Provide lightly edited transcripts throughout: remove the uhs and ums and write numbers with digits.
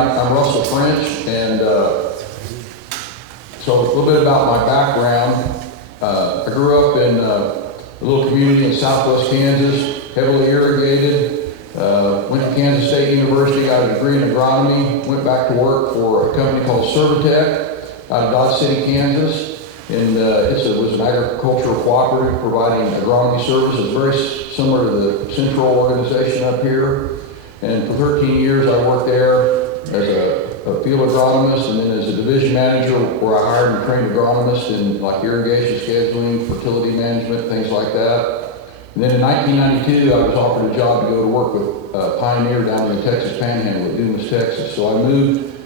I'm Russell French, and so a little bit about my background. I grew up in a little community in southwest Kansas, heavily irrigated. Went to Kansas State University, got a degree in agronomy, went back to work for a company called Servitech out of Dodge City, Kansas. And it was an agricultural cooperative providing agronomy services, very similar to the Central organization up here. And for 13 years I worked there as a field agronomist, and then as a division manager where I hired and trained agronomists in like irrigation scheduling, fertility management, things like that. And then in 1992 I was offered a job to go to work with Pioneer down in the Texas Panhandle at Dumas, Texas. So I moved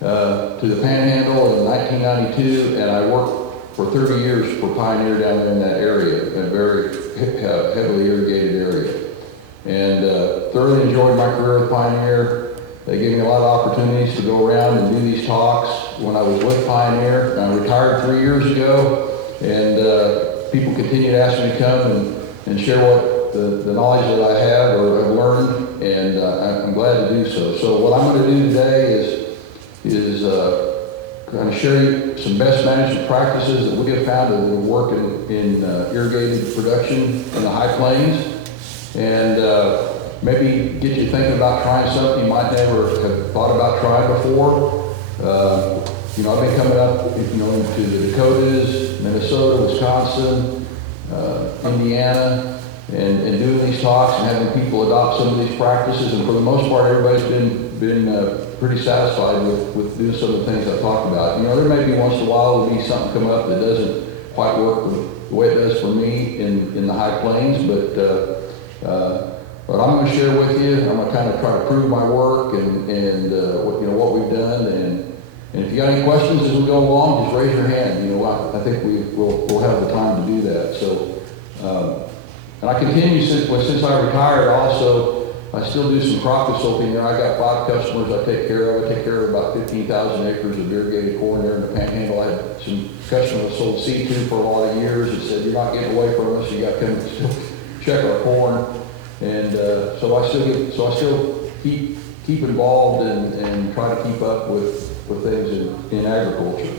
to the Panhandle in 1992, and I worked for 30 years for Pioneer down there in that area, a very heavily irrigated area. And thoroughly enjoyed my career with Pioneer. They gave me a lot of opportunities to go around and do these talks when I was with Pioneer. I retired 3 years ago, and people continue to ask me to come and share what the knowledge that I have or have learned, and I'm glad to do so. So what I'm going to do today is kind of share you some best management practices that we have found that work in irrigated production in the High Plains, and maybe get you thinking about trying something you might never have thought about trying before. I've been coming up, into the Dakotas, Minnesota, Wisconsin, Indiana, and doing these talks and having people adopt some of these practices. And for the most part, everybody's been pretty satisfied with doing some of the things I've talked about. There may be once in a while there'll be something come up that doesn't quite work the way it does for me in the High Plains, but I'm going to share with you. I'm going to kind of try to prove my work and what we've done. And if you got any questions as we go along, just raise your hand. I think we'll have the time to do that. So, and I continue since I retired. Also, I still do some crop consulting there. I got 5 customers I take care of. I take care of about 15,000 acres of irrigated corn there in the Panhandle. I had some customers that sold seed to for a lot of years and said, "You're not getting away from us. You got to come still check our corn." And so I still keep involved and try to keep up with things in agriculture.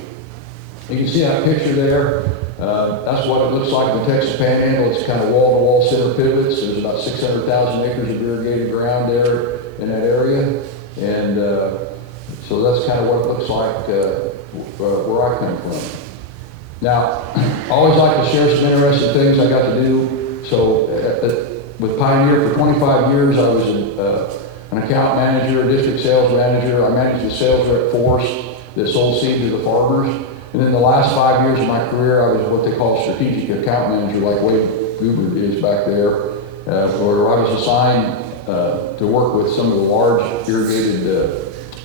You can see that picture there. That's what it looks like in the Texas Panhandle. It's kind of wall-to-wall center pivots. There's about 600,000 acres of irrigated ground there in that area. And so that's kind of what it looks like where I come from. Now, I always like to share some interesting things I got to do. So with Pioneer for 25 years, I was an account manager, a district sales manager. I managed the sales rep force that sold seed to the farmers. And then the last 5 years of my career, I was what they call strategic account manager, like Wade Goober is back there, where I was assigned to work with some of the large irrigated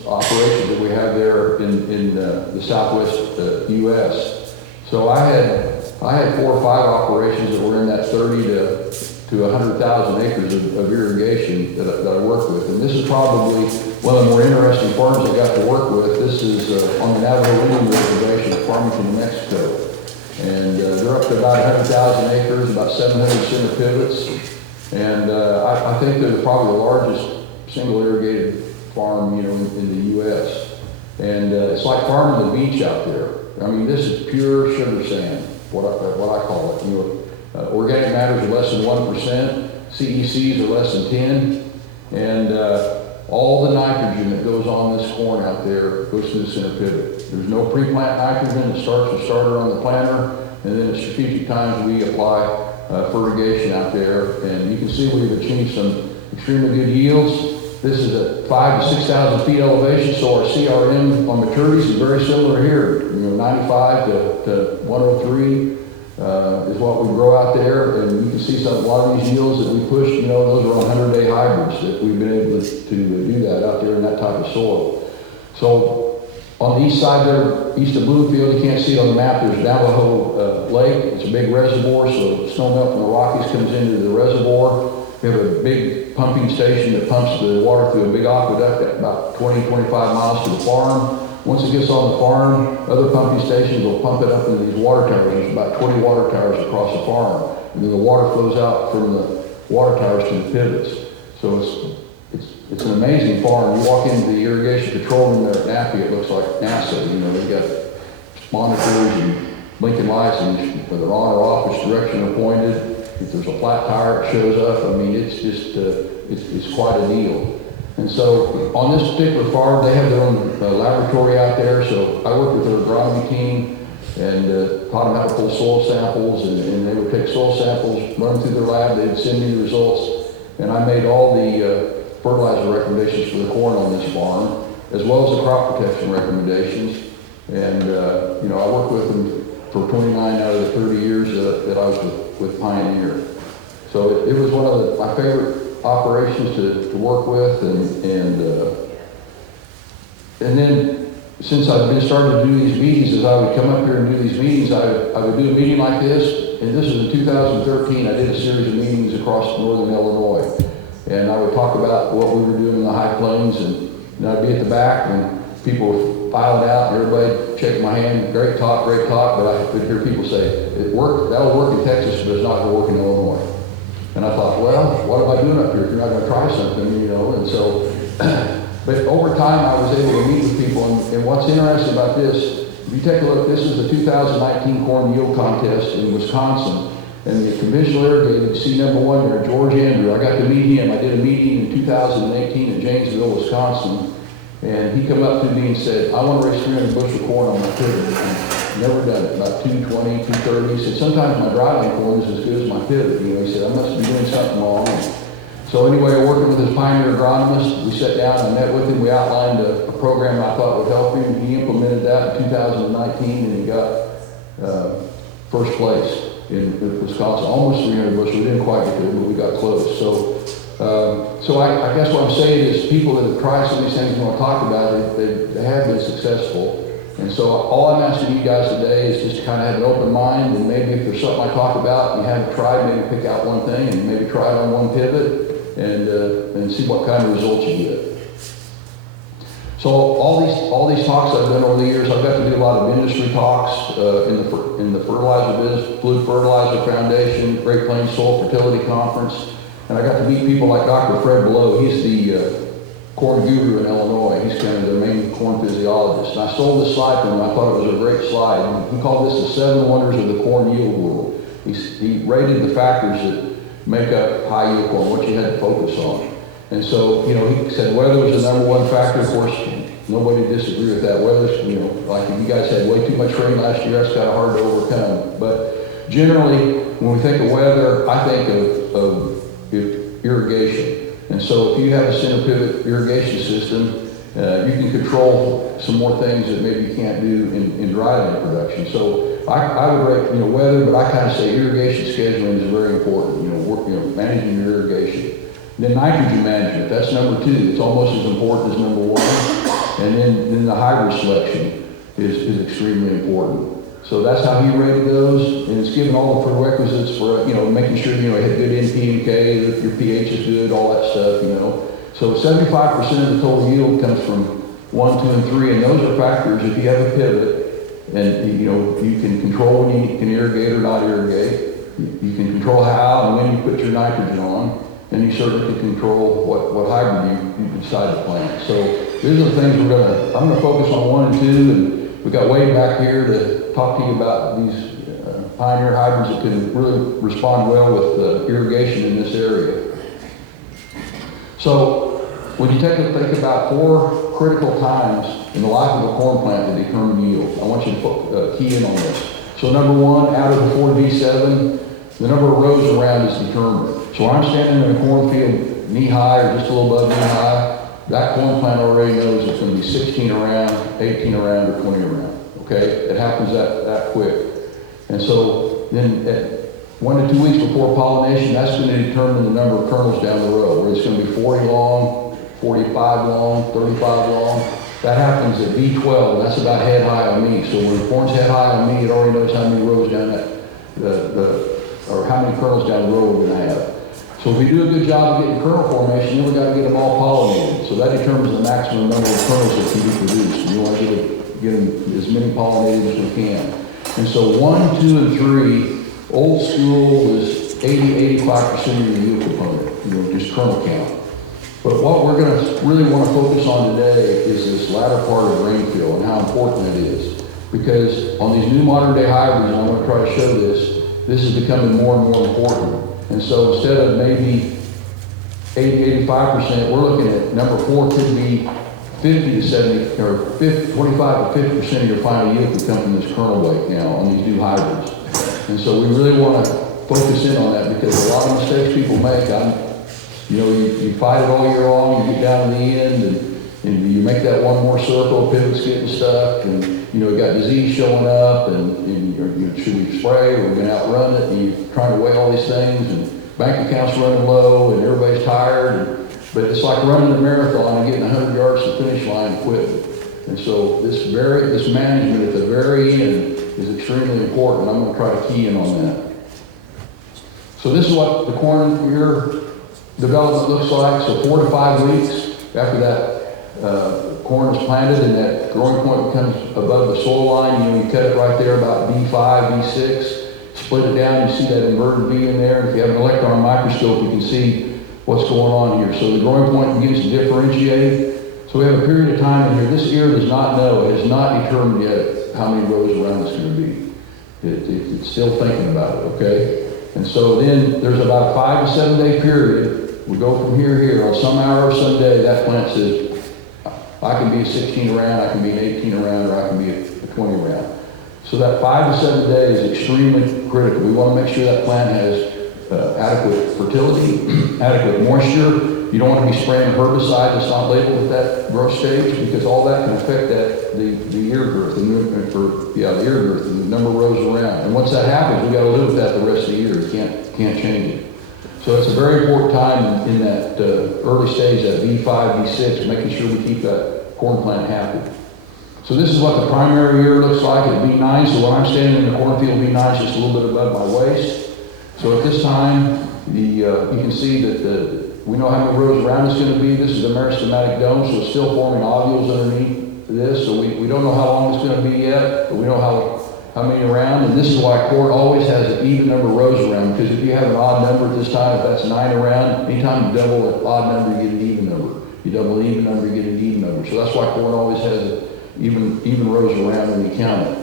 operations that we have there in the southwest U.S. So I had 4 or 5 operations that were in that 30 to 100,000 acres of irrigation that I work with. And this is probably one of the more interesting farms I got to work with. This is on the Navajo Indian Reservation at Farmington, New Mexico. And they're up to about 100,000 acres, about 700 center pivots. And I think they're probably the largest single irrigated farm, in the U.S. And it's like farming the beach out there. I mean, this is pure sugar sand, what I call it. Organic matters are less than 1%, CECs are less than 10, and all the nitrogen that goes on this corn out there goes to the center pivot. There's no pre-plant nitrogen. It starts with starter on the planter, and then at strategic times we apply fertigation out there, and you can see we've achieved some extremely good yields. This is at 5,000 to 6,000 feet elevation, so our CRM on maturities is very similar here. 95 to 103. Is what we grow out there, and you can see a lot of these yields that we push, those are on 100-day hybrids that we've been able to do that out there in that type of soil. So on the east side there, east of Bloomfield, you can't see it on the map, there's Navajo Lake. It's a big reservoir, so snow melt from the Rockies comes into the reservoir. We have a big pumping station that pumps the water through a big aqueduct at about 20-25 miles to the farm. Once it gets on the farm, other pumping stations will pump it up into these water towers. There's about 20 water towers across the farm. And then the water flows out from the water towers to the pivots. So it's it's an amazing farm. You walk into the irrigation control room there at NAPI, it looks like NASA. You know, they've got monitors and blinking lights, and whether on or off, which direction they're pointed. If there's a flat tire, it shows up. I mean, it's just, it's quite a deal. And so on this particular farm, they have their own laboratory out there. So I worked with their agronomy team and taught them how to pull soil samples, and they would take soil samples, run them through their lab, they'd send me the results, and I made all the fertilizer recommendations for the corn on this farm, as well as the crop protection recommendations. And you know, I worked with them for 29 out of the 30 years that I was with Pioneer. So it was one of my favorite operations to work with, and then since I've been starting to do these meetings, as I would come up here and do these meetings, I would do a meeting like this, and this was in 2013. I did a series of meetings across northern Illinois, and I would talk about what we were doing in the high plains, and I'd be at the back, and people were filing out, and everybody shaking my hand, great talk, but I could hear people say, it worked, that'll work in Texas, but it's not gonna work in Illinois. And I thought, well, what am I doing up here if you're not gonna try something, you know? And so, but over time I was able to meet with people, and what's interesting about this, if you take a look, this is the 2019 corn yield contest in Wisconsin, and the conventional irrigated, see number one there, George Andrew, I got to meet him. I did a meeting in 2018 in Janesville, Wisconsin, and he come up to me and said, I want to raise 300 bushel of corn on my pivot. I've never done it, about 220, 230. He said, sometimes my dryland corn is as good as my pivot. You know, he said, I must be doing something wrong. So anyway, working with his Pioneer agronomist, we sat down and met with him. We outlined a program I thought would help him. He implemented that in 2019, and he got first place in Wisconsin, almost 300 bushel. We didn't quite get there, but we got close. So I guess what I'm saying is people that have tried some of these things and want to talk about it, they have been successful. And so all I'm asking you guys today is just to kind of have an open mind, and maybe if there's something I talk about and you haven't tried, maybe pick out one thing and maybe try it on one pivot and see what kind of results you get. So all these talks I've done over the years, I've got to do a lot of industry talks in the fertilizer business, Blue Fertilizer Foundation, Great Plains Soil Fertility Conference, and I got to meet people like Dr. Fred Below. He's the corn guru in Illinois. He's kind of their main corn physiologist. And I stole this slide from him. I thought it was a great slide. He called this the 7 wonders of the corn yield world. He rated the factors that make up high yield corn, what you had to focus on. And so, you know, he said weather was the #1 factor. Of course, nobody disagreed with that. Weather's, you know, like if you guys had way too much rain last year, that's kind of hard to overcome. But generally, when we think of weather, I think of irrigation. And so if you have a center pivot irrigation system, you can control some more things that maybe you can't do in dryland production. So I would rate, you know, weather, but I kind of say irrigation scheduling is very important, managing your irrigation. Then nitrogen management, that's number 2. It's almost as important as number 1. And then the hybrid selection is extremely important. So that's how he rated those, and it's given all the prerequisites for, making sure, you had good NP and K, that your pH is good, all that stuff, So 75% of the total yield comes from 1, 2, and 3, and those are factors. If you have a pivot, and, you can control when you can irrigate or not irrigate. You can control how and when you put your nitrogen on, and you certainly can control what hybrid you decide to plant. So these are the things I'm gonna focus on 1 and 2, and we got Wade back here to talk to you about these Pioneer hybrids that can really respond well with irrigation in this area. So when you think about 4 critical times in the life of a corn plant to determine yield, I want you to key in on this. So number 1, out of the 4 D7, the number of rows around is determined. So when I'm standing in a cornfield knee high or just a little above knee high, that corn plant already knows it's going to be 16 around, 18 around, or 20 around. Okay, it happens that quick. And so then at 1 to 2 weeks before pollination, that's going to determine the number of kernels down the row, where it's going to be 40 long, 45 long, 35 long. That happens at B12, and that's about head high on me. So when the corn's head high on me, it already knows how many rows down or how many kernels down the row we're going to have. So if we do a good job of getting kernel formation, then we got to get them all pollinated. So that determines the maximum number of kernels that can be produced. And you want to get them as many pollinated as we can. And so 1, 2, and 3, old school was 80-85% of your yield component, just kernel count. But what we're going to really want to focus on today is this latter part of grain field and how important it is. Because on these new modern day hybrids, and I'm going to try to show this is becoming more and more important. And so instead of maybe 80-85%, we're looking at number 4 could be 50 to 70, or 25 to 50% of your final yield could come from this kernel weight now on these new hybrids. And so we really want to focus in on that because a lot of mistakes people make, you fight it all year long, you get down to the end, and you make that one more circle, pivots getting stuck, and you got disease showing up, and should we spray, or we're going to outrun it, and you're trying to weigh all these things, and bank accounts running low, and everybody's tired, but it's like running a marathon and getting 100 yards to the finish line and quitting. And so this management at the very end is extremely important. I'm going to try to key in on that. So this is what the corn ear development looks like. So 4 to 5 weeks after that corn is planted and that growing point becomes above the soil line, you cut it right there about V5, V6, split it down, you see that inverted V in there. And if you have an electron microscope, you can see what's going on here. So the growing point begins to differentiate. So we have a period of time in here. This ear does not know, it has not determined yet how many rows around it's going to be. It's still thinking about it, okay? And so then there's about a 5 to 7 day period. We go from here to here. On some hour or some day, that plant says, I can be a 16 around, I can be an 18 around, or I can be a 20 around. So that 5 to 7 days is extremely critical. We want to make sure that plant has adequate fertility, adequate moisture. You don't want to be spraying herbicide that's not labeled at that growth stage because all that can affect the ear girth, the ear girth, and the number of rows around. And once that happens, we got to live with that the rest of the year. You can't change it. So it's a very important time in that early stage, that V5, V6, making sure we keep that corn plant happy. So this is what the primary ear looks like at V9. So when I'm standing in the cornfield, V9 is just a little bit above my waist. So at this time, you can see that we know how many rows around it's going to be. This is a meristematic dome, so it's still forming ovules underneath this. So we don't know how long it's going to be yet, but we know how many around. And this is why corn always has an even number of rows around, because if you have an odd number at this time, if that's 9 around, anytime you double an odd number, you get an even number. You double an even number, you get an even number. So that's why corn always has even rows around when you count it.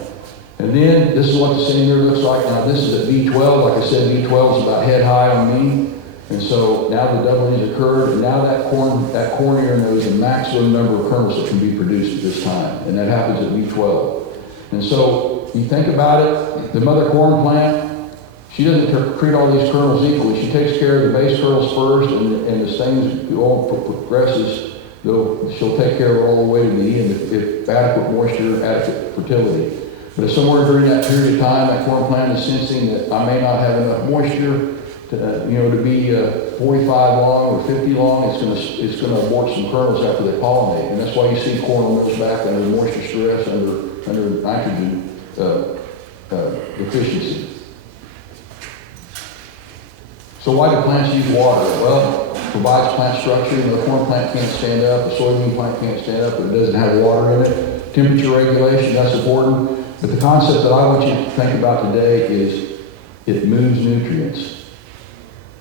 And then this is what the same ear looks like. Now this is at V12. Like I said, V12 is about head high on me. And so now the doubling has occurred, and now that corn ear knows the maximum number of kernels that can be produced at this time. And that happens at V12. And so you think about it, the mother corn plant, she doesn't treat all these kernels equally. She takes care of the base kernels first, and as things progresses, she'll take care of it all the way to the end if adequate moisture, adequate fertility. But if somewhere during that period of time, that corn plant is sensing that I may not have enough moisture to be 45 long or 50 long, it's going to abort some kernels after they pollinate. And that's why you see corn on those back under moisture stress, under nitrogen deficiency. So why do plants use water? Well, it provides plant structure. The corn plant can't stand up, the soybean plant can't stand up, it doesn't have water in it. Temperature regulation, that's important. But the concept that I want you to think about today is it moves nutrients.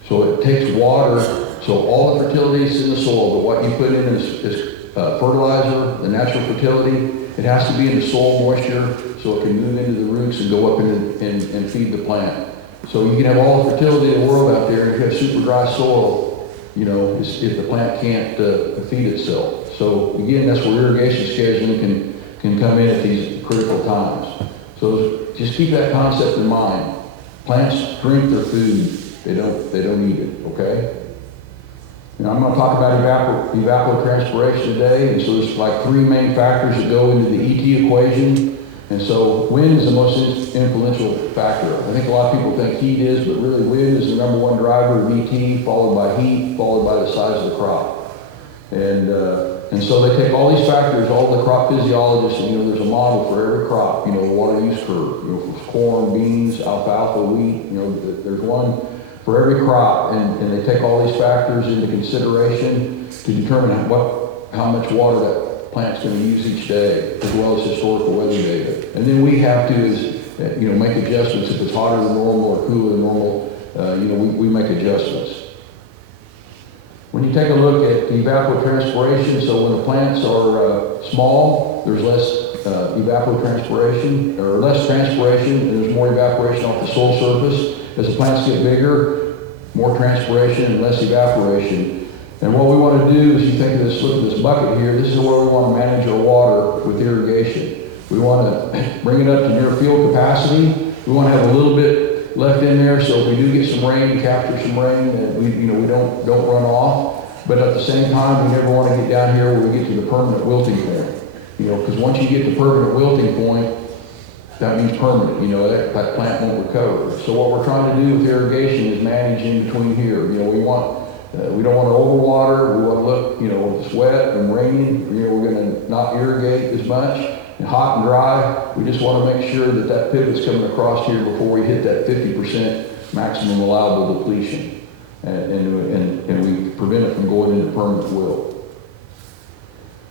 So it takes water, so all the fertility is in the soil, but what you put in is fertilizer, the natural fertility. It has to be in the soil moisture so it can move into the roots and go up and feed the plant. So you can have all the fertility in the world out there, and if you have super dry soil, if the plant can't feed itself. So again, that's where irrigation scheduling can come in at these critical times. So just keep that concept in mind. Plants drink their food. They don't eat it, okay? Now I'm going to talk about evapotranspiration today, and so there's like 3 main factors that go into the ET equation. And so wind is the most influential factor. I think a lot of people think heat is, but really wind is the #1 driver of ET, followed by heat, followed by the size of the crop. And so they take all these factors, all the crop physiologists, and there's a model for every crop, the water use curve, for corn, beans, alfalfa, wheat, there's one for every crop, and they take all these factors into consideration to determine how much water that plant's going to use each day, as well as historical weather data. And then we have to, make adjustments if it's hotter than normal or cooler than normal. We make adjustments. When you take a look at evapotranspiration, so when the plants are small, there's less evapotranspiration, or less transpiration, and there's more evaporation off the soil surface. As the plants get bigger, more transpiration and less evaporation. And what we want to do is, you think of this, look at this bucket here, this is where we want to manage our water with irrigation. We want to bring it up to near field capacity. We want to have a little bit left in there, so if we do get some rain, capture some rain, that we don't run off. But at the same time, we never want to get down here where we get to the permanent wilting point. Because once you get to permanent wilting point, that means permanent. That plant won't recover. So what we're trying to do with irrigation is manage in between here. We don't want to overwater. We want to look, if it's wet and raining, we're going to not irrigate as much. And hot and dry, we just want to make sure that that pivot's coming across here before we hit that 50% maximum allowable depletion. And we prevent it from going into permanent wilt.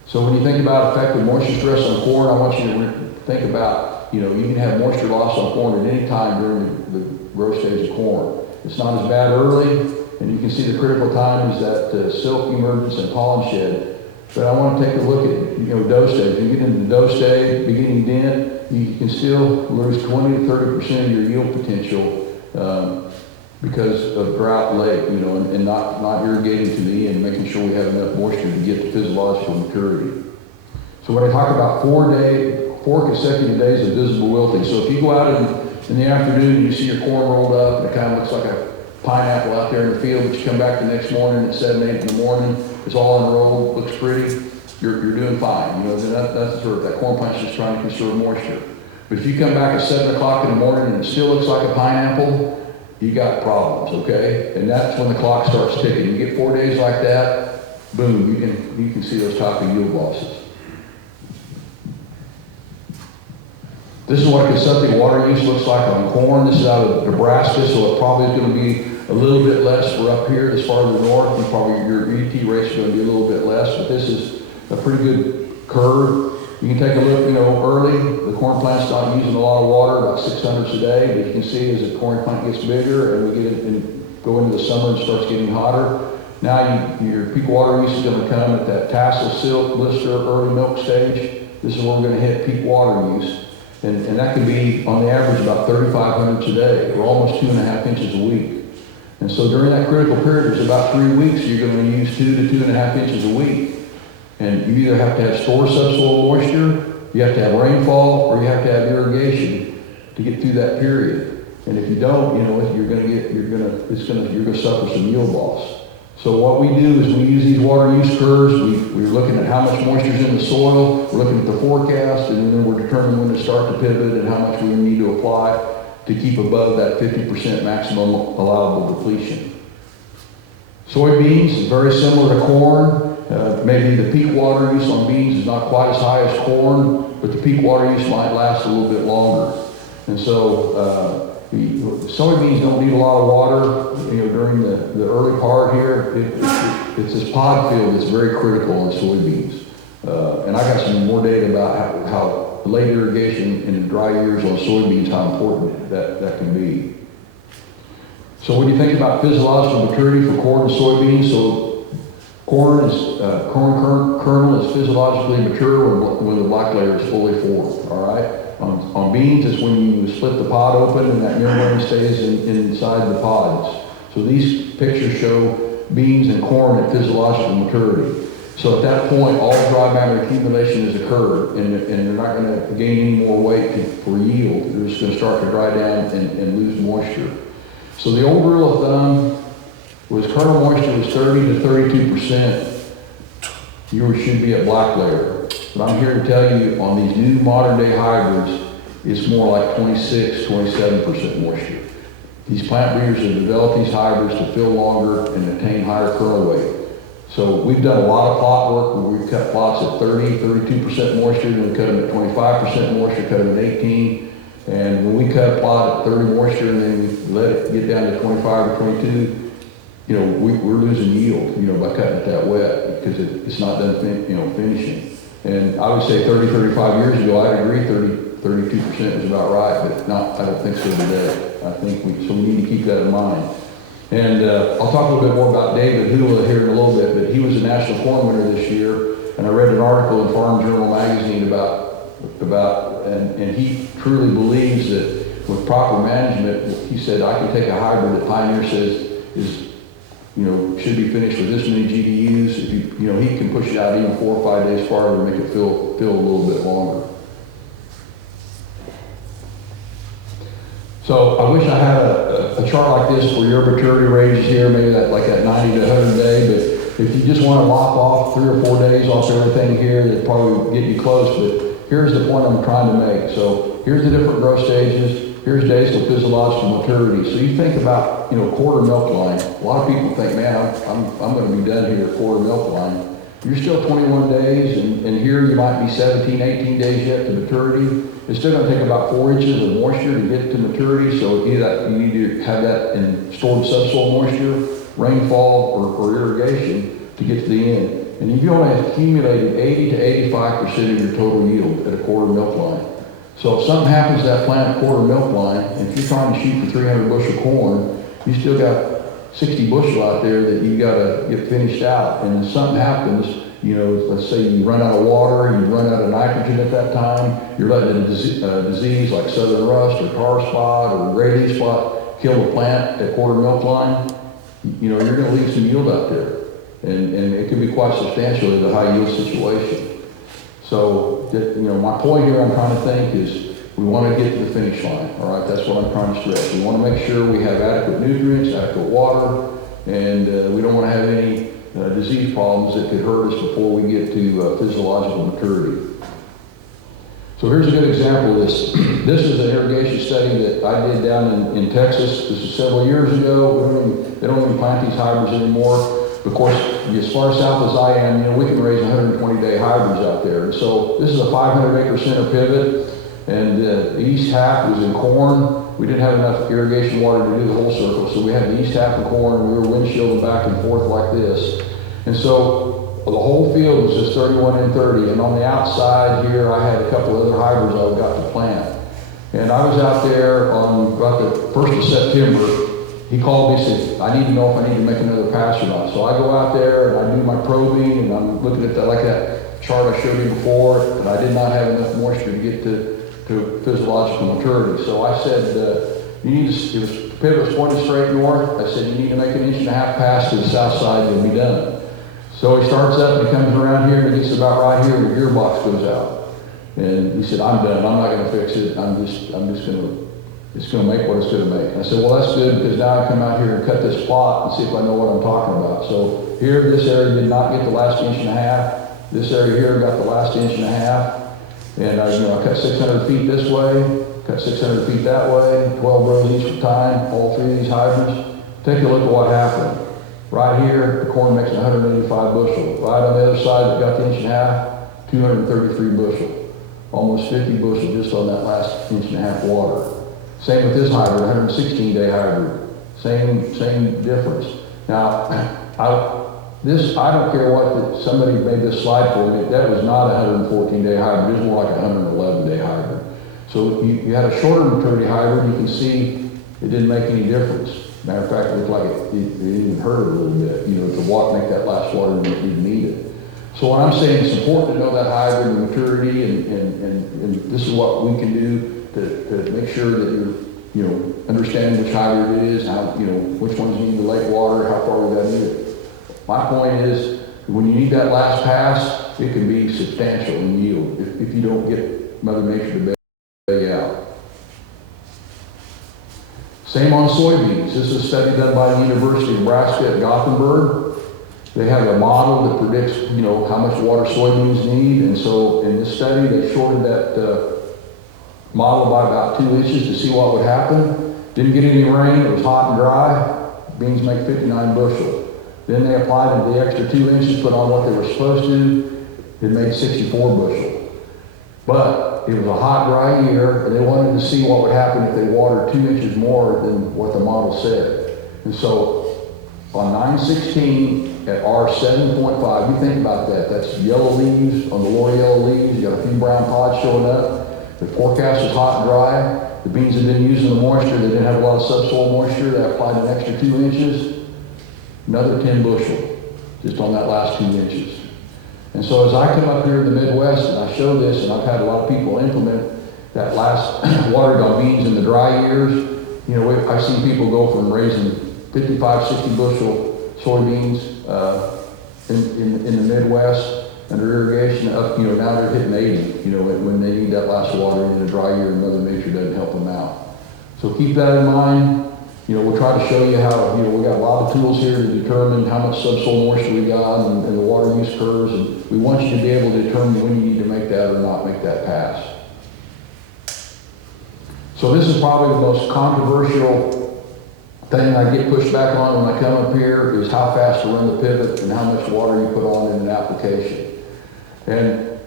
So when you think about effective moisture stress on corn, I want you to think about, you can have moisture loss on corn at any time during the growth stage of corn. It's not as bad early, and you can see the critical time is that silk emergence and pollen shed. But I want to take a look at, dough stage. When you get into the dough stage, beginning dent, you can still lose 20 to 30% of your yield potential because of drought late, and not irrigating to the end, making sure we have enough moisture to get to physiological maturity. So when I talk about 4 consecutive days of visible wilting, so if you go out in the afternoon and you see your corn rolled up and it kind of looks like a pineapple out there in the field, but you come back the next morning at 7, 8 in the morning, it's all unrolled, looks pretty, you're doing fine. That's sort of, that corn plant's just trying to conserve moisture. But if you come back at 7 o'clock in the morning and it still looks like a pineapple, you got problems, okay? And that's when the clock starts ticking. You get 4 days like that, boom, you can see those type of yield losses. This is what consumptive water use looks like on corn. This is out of Nebraska, so it probably is going to be a little bit less for up here as far as the north, and probably your ET rates are going to be a little bit less, but this is a pretty good curve. You can take a look, early, the corn plant's not using a lot of water, about 600s a day, but you can see as the corn plant gets bigger and we go into the summer and starts getting hotter, now your peak water use is going to come at that tassel, silk, blister, early milk stage. This is where we're going to hit peak water use. And that can be, on the average, about 3,500 a day, or almost 2.5 inches a week. And so during that critical period, there's about 3 weeks, you're going to use 2 to 2.5 inches a week. And you either have to have stored subsoil moisture, you have to have rainfall, or you have to have irrigation to get through that period. And if you don't, you're going to suffer some yield loss. So what we do is we use these water use curves. We're looking at how much moisture is in the soil. We're looking at the forecast, and then we're determining when to start to pivot and how much we need to apply to keep above that 50% maximum allowable depletion. Soybeans is very similar to corn. Maybe the peak water use on beans is not quite as high as corn, but the peak water use might last a little bit longer. And so soybeans don't need a lot of water, during the early part here. It's this pod field that's very critical in soybeans. And I got some more data about how late irrigation in the dry years on soybeans, how important that can be. So when you think about physiological maturity for corn and soybeans, so corn kernel is physiologically mature when the black layer is fully formed, all right? On beans, it's when you split the pod open and that membrane stays inside the pods. So these pictures show beans and corn at physiological maturity. So at that point, all dry matter accumulation has occurred, and they're not going to gain any more weight for yield. They're just going to start to dry down and lose moisture. So the old rule of thumb was kernel moisture was 30 to 32%. You should be at black layer. But I'm here to tell you, on these new modern day hybrids, it's more like 26, 27% moisture. These plant breeders have developed these hybrids to fill longer and attain higher kernel weight. So we've done a lot of plot work where we've cut plots at 30, 32% moisture, and we cut them at 25% moisture, cut them at 18. And when we cut a plot at 30 moisture and then we let it get down to 25 or 22, we're losing yield, by cutting it that wet because it's not done, finishing. And I would say 30, 35 years ago, I'd agree 32% was about right, but I don't think so today. I think we need to keep that in mind. And I'll talk a little bit more about David Hula here in a little bit, but he was a national corn winner this year, and I read an article in Farm Journal magazine and he truly believes that with proper management, he said, I can take a hybrid that Pioneer says should be finished with this many GDUs. If he can push it out even 4 or 5 days farther and make it feel a little bit longer. So I wish I had a chart like this for your maturity ranges here, maybe like that 90 to 100 day, but if you just want to lop off 3 or 4 days off everything here, that probably get you close, but here's the point I'm trying to make. So here's the different growth stages, here's days to physiological maturity. So you think about, quarter milk line. A lot of people think, man, I'm going to be done here at quarter milk line. You're still 21 days, and here you might be 17, 18 days yet to maturity. It's still going to take about 4 inches of moisture to get to maturity, so you need to have that in stored subsoil moisture, rainfall, or irrigation to get to the end. And you've only accumulated 80 to 85% of your total yield at a quarter milk line. So if something happens to that plant at quarter milk line, and if you're trying to shoot for 300 bushel corn, you still got 60 bushel out there that you got to get finished out. And if something happens, let's say you run out of water, you run out of nitrogen at that time, you're letting a disease like southern rust or tar spot or gray leaf spot kill the plant at quarter milk line, you're going to leave some yield out there. And it can be quite substantial in a high yield situation. So, my point here I'm trying to think is we want to get to the finish line, all right? That's what I'm trying to stress. We want to make sure we have adequate nutrients, adequate water, and we don't want to have any disease problems that could hurt us before we get to physiological maturity. So here's a good example of this. This is an irrigation study that I did down in Texas. This is several years ago. They don't even plant these hybrids anymore. Of course, as far south as I am, we can raise 120-day hybrids out there. And so this is a 500-acre center pivot, and the east half was in corn. We didn't have enough irrigation water to do the whole circle, so we had the east half in corn, and we were windshielding back and forth like this. And so the whole field was just 31 and 30, and on the outside here, I had a couple other hybrids I got to plant. And I was out there on about the 1st of September. He called me and said, I need to know if I need to make another pass or not. So I go out there and I do my probing, and I'm looking at that chart I showed you before, and I did not have enough moisture to get to physiological maturity. So I said, the pivot was pointed straight north. I said, you need to make an 1.5 inch pass to the south side and it'll be done. So he starts up and he comes around here and he gets about right here and the gearbox goes out. And he said, I'm done. I'm not going to fix it. It's going to make what it's going to make. And I said, well, that's good, because now I come out here and cut this plot and see if I know what I'm talking about. So here, this area did not get the last 1.5 inches. This area here got the last 1.5 inches. And I cut 600 feet this way, cut 600 feet that way, 12 rows each time, all 3 of these hybrids. Take a look at what happened. Right here, the corn makes 185 bushel. Right on the other side that got the 1.5 inches, 233 bushel. Almost 50 bushel just on that last 1.5 inches water. Same with this hybrid, 116-day hybrid. Same difference. Now, I don't care what somebody made this slide for me. That was not a 114-day hybrid. It was more like a 111-day hybrid. So you had a shorter maturity hybrid. You can see it didn't make any difference. Matter of fact, it looked like it even hurt a little bit. To make that last water you needed. So what I'm saying, it's important to know that hybrid maturity, and this is what we can do to make sure that you're understanding which hybrid it is, how which ones need the lake water, how far we got to need it. My point is, when you need that last pass, it can be substantial in yield if you don't get Mother Nature to bail you out. Same on soybeans. This is a study done by the University of Nebraska at Gothenburg. They have a model that predicts, how much water soybeans need, and so in this study, they shorted that model by about 2 inches to see what would happen. Didn't get any rain, it was hot and dry. Beans make 59 bushel. Then they applied the extra 2 inches, put on what they were supposed to, it made 64 bushel. But it was a hot, dry year, and they wanted to see what would happen if they watered 2 inches more than what the model said. And so on 9/16 at R7.5, you think about that, that's yellow leaves, on the lower yellow leaves, you got a few brown pods showing up. The forecast is hot and dry. The beans that didn't use the moisture, they didn't have a lot of subsoil moisture, they applied an extra 2 inches, another 10 bushel, just on that last 2 inches. And so as I come up here in the Midwest and I show this, and I've had a lot of people implement that last watered on beans in the dry years, you know, I've seen people go from raising 55, 60 bushel soybeans in the Midwest under irrigation up, you know, now they're hitting 80, you know, when they need that last watering in a dry year and Mother Nature doesn't help them out. So keep that in mind. You know, we'll try to show you how, you know, we got a lot of tools here to determine how much subsoil moisture we got and the water use curves, and we want you to be able to determine when you need to make that or not make that pass. So this is probably the most controversial thing I get pushed back on when I come up here is how fast to run the pivot and how much water you put on in an application. And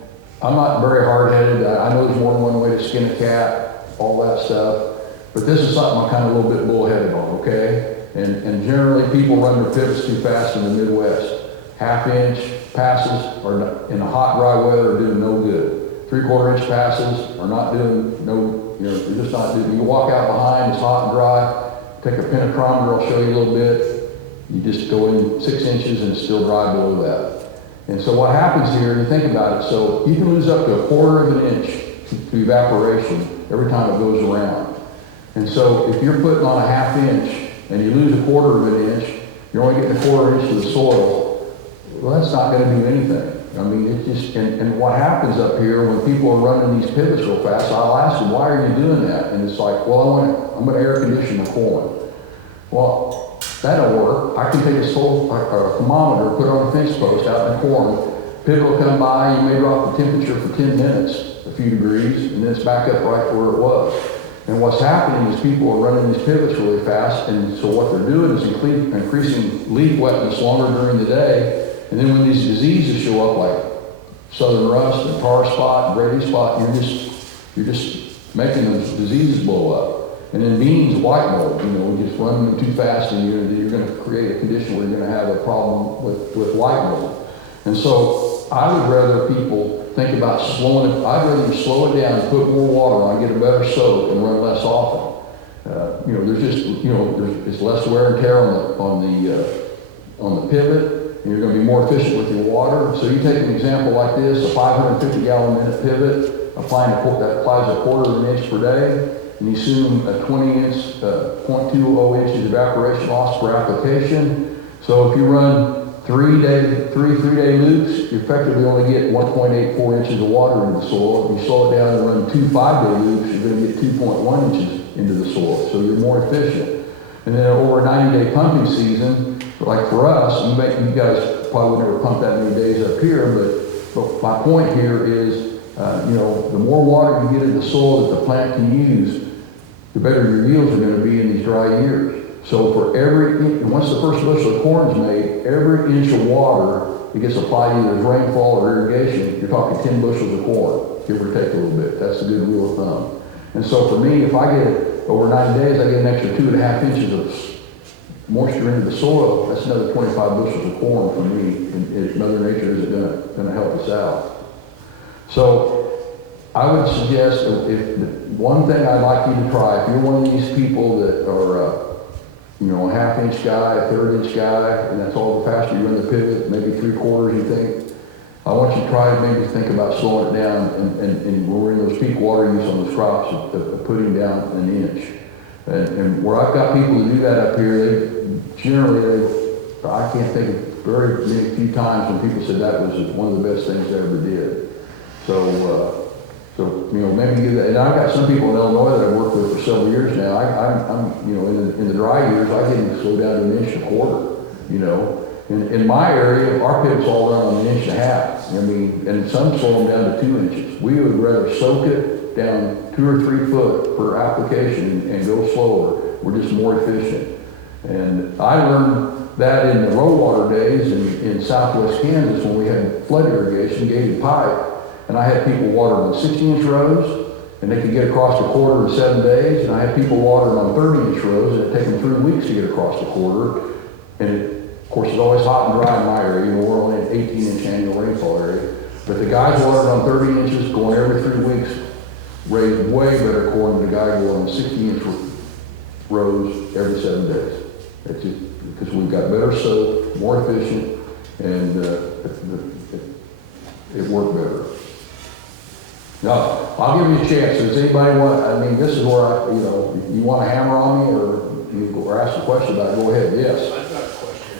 I'm not very hard-headed. I know there's more than one way to skin a cat, all that stuff. But this is something I'm kind of a little bit bullheaded on, okay? And generally people run their pivots too fast in the Midwest. Half-inch passes are in the hot, dry weather are doing no good. 3/4 inch passes are not doing no, you know, they're just not doing, you walk out behind, it's hot and dry, take a pentometer, I'll show you a little bit. You just go in 6 inches and it's still dry below that. And so what happens here, you think about it, so you can lose up to 1/4 of an inch to evaporation every time it goes around. And so if you're putting on a 1/2 inch and you lose 1/4 of an inch, you're only getting 1/4 inch of the soil, well, that's not going to do anything. I mean, it just, and what happens up here when people are running these pivots real fast, I'll ask them, why are you doing that? And it's like, well, I'm going to air condition the corn. Well, that'll work. I can take a thermometer, put it on a fence post out in the corn, pivot will come by, you may drop the temperature for 10 minutes, a few degrees, and then it's back up right where it was. And what's happening is people are running these pivots really fast, and so what they're doing is increasing leaf wetness longer during the day, and then when these diseases show up like southern rust and tar spot and Brady spot, you're just making those diseases blow up. And then beans, white mold, you know, just running them too fast, and you're going to create a condition where you're going to have a problem with white mold. And so I would rather people think about slowing it. I'd rather you slow it down and put more water on, get a better soak, and run less often. You know, there's just, you know, it's less wear and tear on the pivot, and you're going to be more efficient with your water. So you take an example like this, a 550-gallon-minute pivot, that applies 1/4 of an inch per day, and you assume a 20-inch, 0.20 inches evaporation loss per application. So if you run three-day loops, you effectively only get 1.84 inches of water into the soil. If you slow it down and run 2 5-day loops, you're going to get 2.1 inches into the soil. So you're more efficient. And then over a 90-day pumping season, like for us, you guys probably would never pump that many days up here, but my point here is, you know, the more water you get in the soil that the plant can use, the better your yields are going to be in these dry years. So for once the first bushel of corn is made, every inch of water that gets applied either as rainfall or irrigation, you're talking 10 bushels of corn, give or take a little bit. That's a good rule of thumb. And so for me, if I get over 90 days, I get an extra 2.5 inches of moisture into the soil. That's another 25 bushels of corn for me. And Mother Nature is going to help us out. So I would suggest, if one thing I'd like you to try, if you're one of these people that are, you know, a 1/2 inch guy, a 1/3 inch guy, and that's all the faster you run the pivot, maybe 3/4 you think, I want you to try maybe think about slowing it down and when we're in those peak water use on those crops of putting down an inch. And where I've got people to do that up here, I can't think of very many few times when people said that was one of the best things they ever did. So you know, maybe give that. And I've got some people in Illinois that I've worked with for several years now. I'm you know, in the dry years, I get them to slow down to 1.25 inches. You know, in my area, our pivots all run on 1.5 inches. I mean, and some slow them down to 2 inches. We would rather soak it down 2 or 3 foot per application and go slower. We're just more efficient. And I learned that in the low water days in southwest Kansas when we had flood irrigation, gated pipe, and I had people watering on 60-inch rows, and they could get across the quarter in 7 days, and I had people watering on 30-inch rows, and it'd take them 3 weeks to get across the quarter. And of course, it's always hot and dry in my area. You know, we're only an 18-inch annual rainfall area. But the guys watered on 30 inches, going every 3 weeks, raise way better corn than the guy going 60-inch rows every 7 days. It's just because we've got better soap, more efficient, and it worked better. Now, I'll give you a chance. Does anybody want, I mean, this is where you want to hammer on me or ask a question about it, go ahead, yes. I've got a question.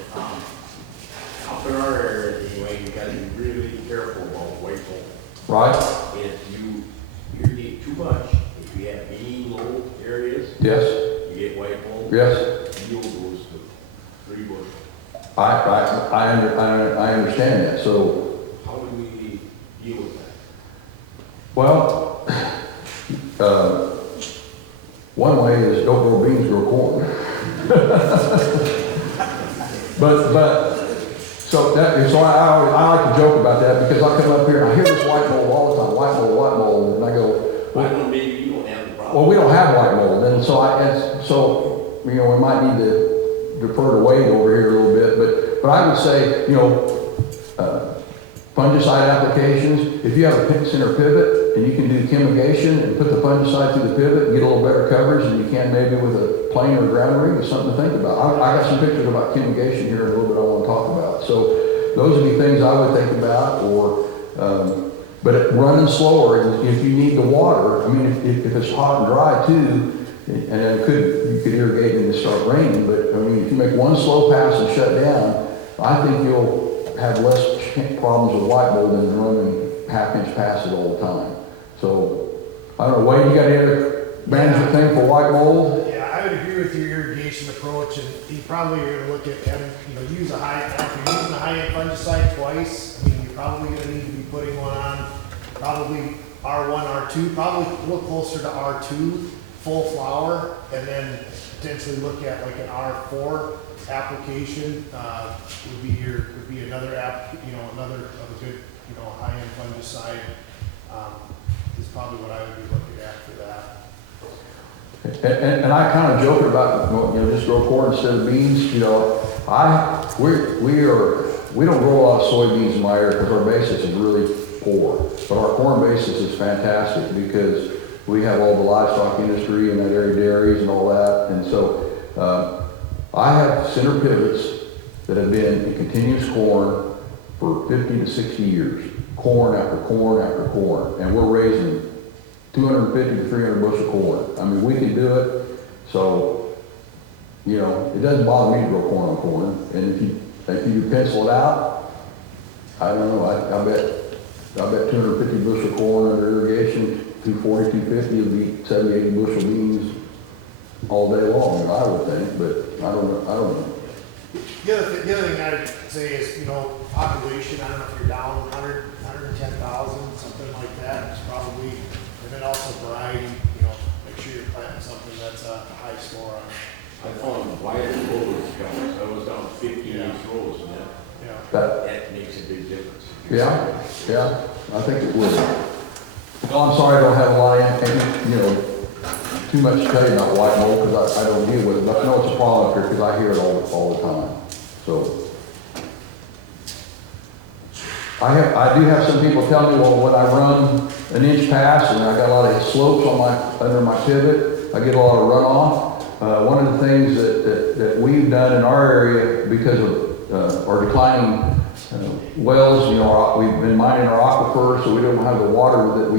Up in our area, anyway, you gotta be really careful about white mold. Right? If you irrigate too much, if you have any low areas, Yes, you get white mold. yes. Yield goes to 3 bushel. I understand that. So, How do we deal with that? well, one way is don't grow beans, grow corn. So I like to joke about that because I come up here and I hear this white mold all the time, white mold, and I go, I don't know, maybe you don't have the problem. well, we don't have white mold, and so we might need to defer to Wade over here a little bit, but I would say, fungicide applications, if you have a pin center pivot and you can do chemigation and put the fungicide through the pivot and get a little better coverage than you can maybe with a plane or ground rig, is something to think about. I got some pictures about chemigation here in a little bit I want to talk about. So those would be things I would think about, but running slower, if you need the water, I mean, if it's hot and dry too, and you could irrigate and it start raining, but I mean, if you make one slow pass and shut down, I think you'll have less problems with white mold than running half-inch passes all the time. So, I don't know, Wade, you got any other management thing for white mold? Yeah, I would agree with your irrigation approach, and you probably are gonna look at having, use if you're using a high-end fungicide twice, I mean, you're probably gonna need to be putting one on, probably R1, R2, probably a little closer to R2, full flower, and then potentially look at like an R4 application, would be another app, another of a good, high-end fungicide, is probably what I would be looking at for that. And I kind of joke about, just grow corn instead of beans, we don't grow a lot of soybeans in my area because our basis is really poor, but our corn basis is fantastic because we have all the livestock industry in that area, dairies and all that, and so, I have center pivots that have been in continuous corn for 50 to 60 years. Corn after corn after corn. And we're raising 250 to 300 bushel corn. I mean, we can do it. So, it doesn't bother me to grow corn on corn. And if you pencil it out, I don't know, I bet 250 bushel corn under irrigation, 240, 250 would be 70, 80 bushel beans all day long, I would think, but I don't know. The other thing I'd say is, population, I don't know if you're down 100, 110,000, something like that, it's probably, and then also variety, make sure you're planting something that's a high score on. I found wide rows counts, I was down 50-inch rows, and Yeah. that makes a big difference. Yeah, I think it would. Well, I'm sorry I don't have a lot of, too much to tell you about white mold because I don't deal with it, but I know it's a problem up here because I hear it all the time. So, I do have some people tell me, well, when I run an inch pass and I got a lot of slopes under my pivot, I get a lot of runoff. One of the things that we've done in our area because of our declining wells, we've been mining our aquifer, so we don't have the water that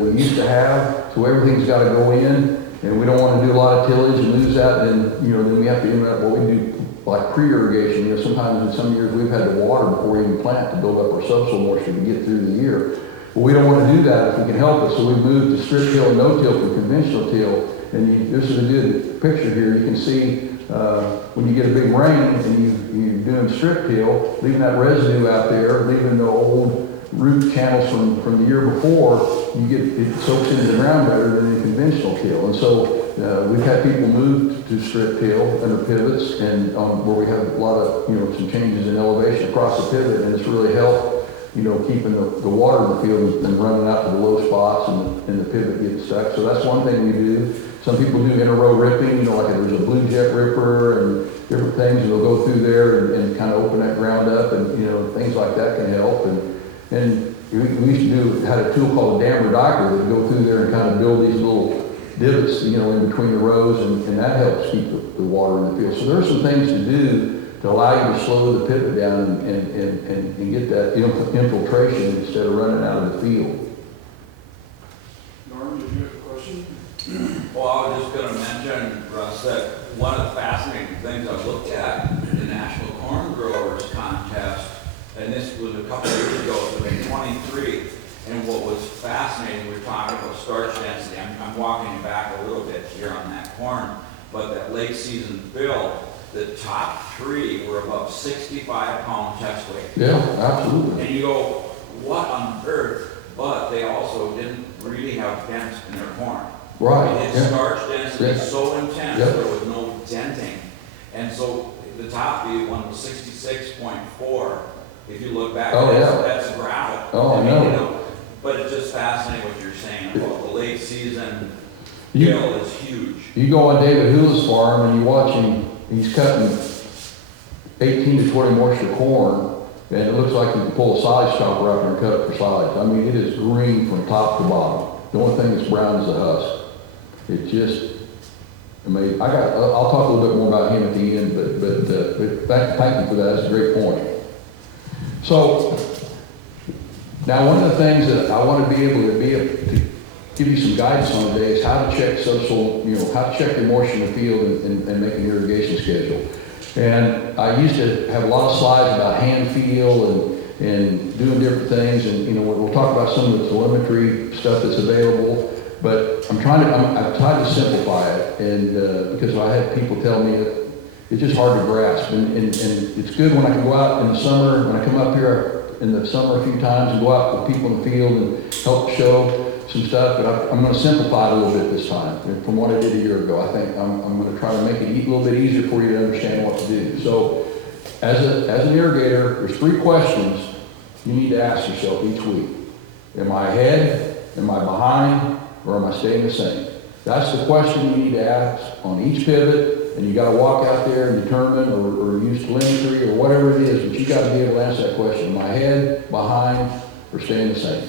we used to have. So everything's got to go in, and we don't want to do a lot of tillage and lose that. And then we have to end up what we do like pre-irrigation. Sometimes in some years we've had to water before we even plant to build up our subsoil moisture to get through the year. But we don't want to do that if we can help it. So we've moved to strip till and no till from conventional till. And this is a good picture here. You can see when you get a big rain and you're doing strip till, leaving that residue out there, leaving the old root channels from the year before, it soaks into the ground better than in conventional till. And so we've had people move to strip till under pivots, and where we have a lot of some changes in elevation across the pivot, and it's really helped keeping the water in the field and running out to the low spots and the pivot gets stuck. So that's one thing we do. Some people do inter-row ripping, like there's a blue jet ripper and different things, and they'll go through there and kind of open that ground up, and things like that can help. And we used to do, had a tool called a dammer diker that would go through there and kind of build these little divots, you know, in between the rows, and that helps keep the water in the field. So there are some things to do to allow you to slow the pivot down and get that infiltration instead of running out of the field. Norm, did you have a question? Well, I was just gonna mention, Russ, that one of the fascinating things I looked at in the National Corn Growers Contest, and this was a couple of years ago, it was in 23, and what was fascinating, we were talking about starch density, I'm walking you back a little bit here on that corn, but that late season fill, the top 3 were above 65 pound chest weight. Yeah, absolutely. And you go, what on earth? But they also didn't really have dents in their corn. Right, Its yeah. starch density Yeah. is so intense, Yep. there was no denting. And so the top one was 66.4. If you look back, Oh, yeah. that's gravel. Oh, I mean, know. But it's just fascinating what you're saying about the late season You- fill is huge. You go on David Hula's farm and you watch him, he's cutting 18 to 20 moisture corn, and it looks like he can pull a size chopper out there and cut it for size. I mean, it is green from top to bottom. The only thing that's brown is the husk. It's just amazing. I'll talk a little bit more about him at the end, but thank you for that. That's a great point. So, now one of the things that I want to be able to give you some guidance on today is how to check subsoil, you know, how to check your moisture in the field and make an irrigation schedule. And I used to have a lot of slides about hand feel and doing different things, and you know, we'll talk about some of the telemetry stuff that's available, but I've tried to simplify it, and because I had people tell me that it's just hard to grasp, and it's good when I can go out in the summer, when I come up here in the summer a few times and go out with people in the field and help show some stuff, but I'm going to simplify it a little bit this time from what I did a year ago. I think I'm going to try to make it a little bit easier for you to understand what to do. So as an irrigator, there's 3 questions you need to ask yourself each week. Am I ahead? Am I behind? Or am I staying the same? That's the question you need to ask on each pivot, and you got to walk out there and determine or use telemetry or whatever it is, but you got to be able to answer that question. Am I ahead, behind, or staying the same?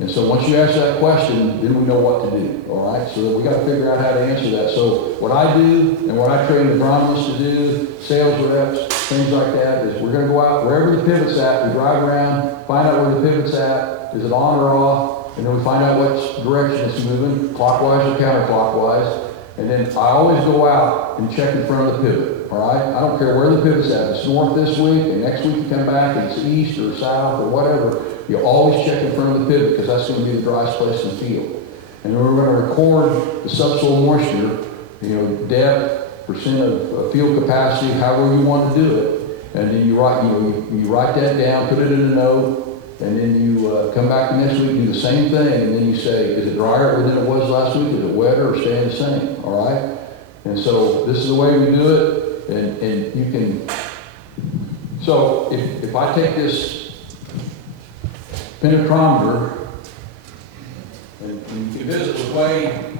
And so once you ask that question, then we know what to do, all right? So we got to figure out how to answer that. So what I do and what I train the agronomists to do, sales reps, things like that, is we're going to go out wherever the pivot's at, we drive around, find out where the pivot's at, is it on or off, and then we find out what direction it's moving, clockwise or counterclockwise, and then I always go out and check in front of the pivot, all right? I don't care where the pivot's at. If it's north this week, and next week you come back and it's east or south or whatever, you always check in front of the pivot because that's going to be the driest place in the field. And then we're going to record the subsoil moisture, you know, depth, percent of field capacity, however you want to do it. And then you write that down, put it in a note, and then you come back next week, do the same thing, and then you say, is it drier than it was last week? Is it wetter or staying the same? All right? And so this is the way we do it, and you can. So if I take this penetrometer, and you can visit with Wayne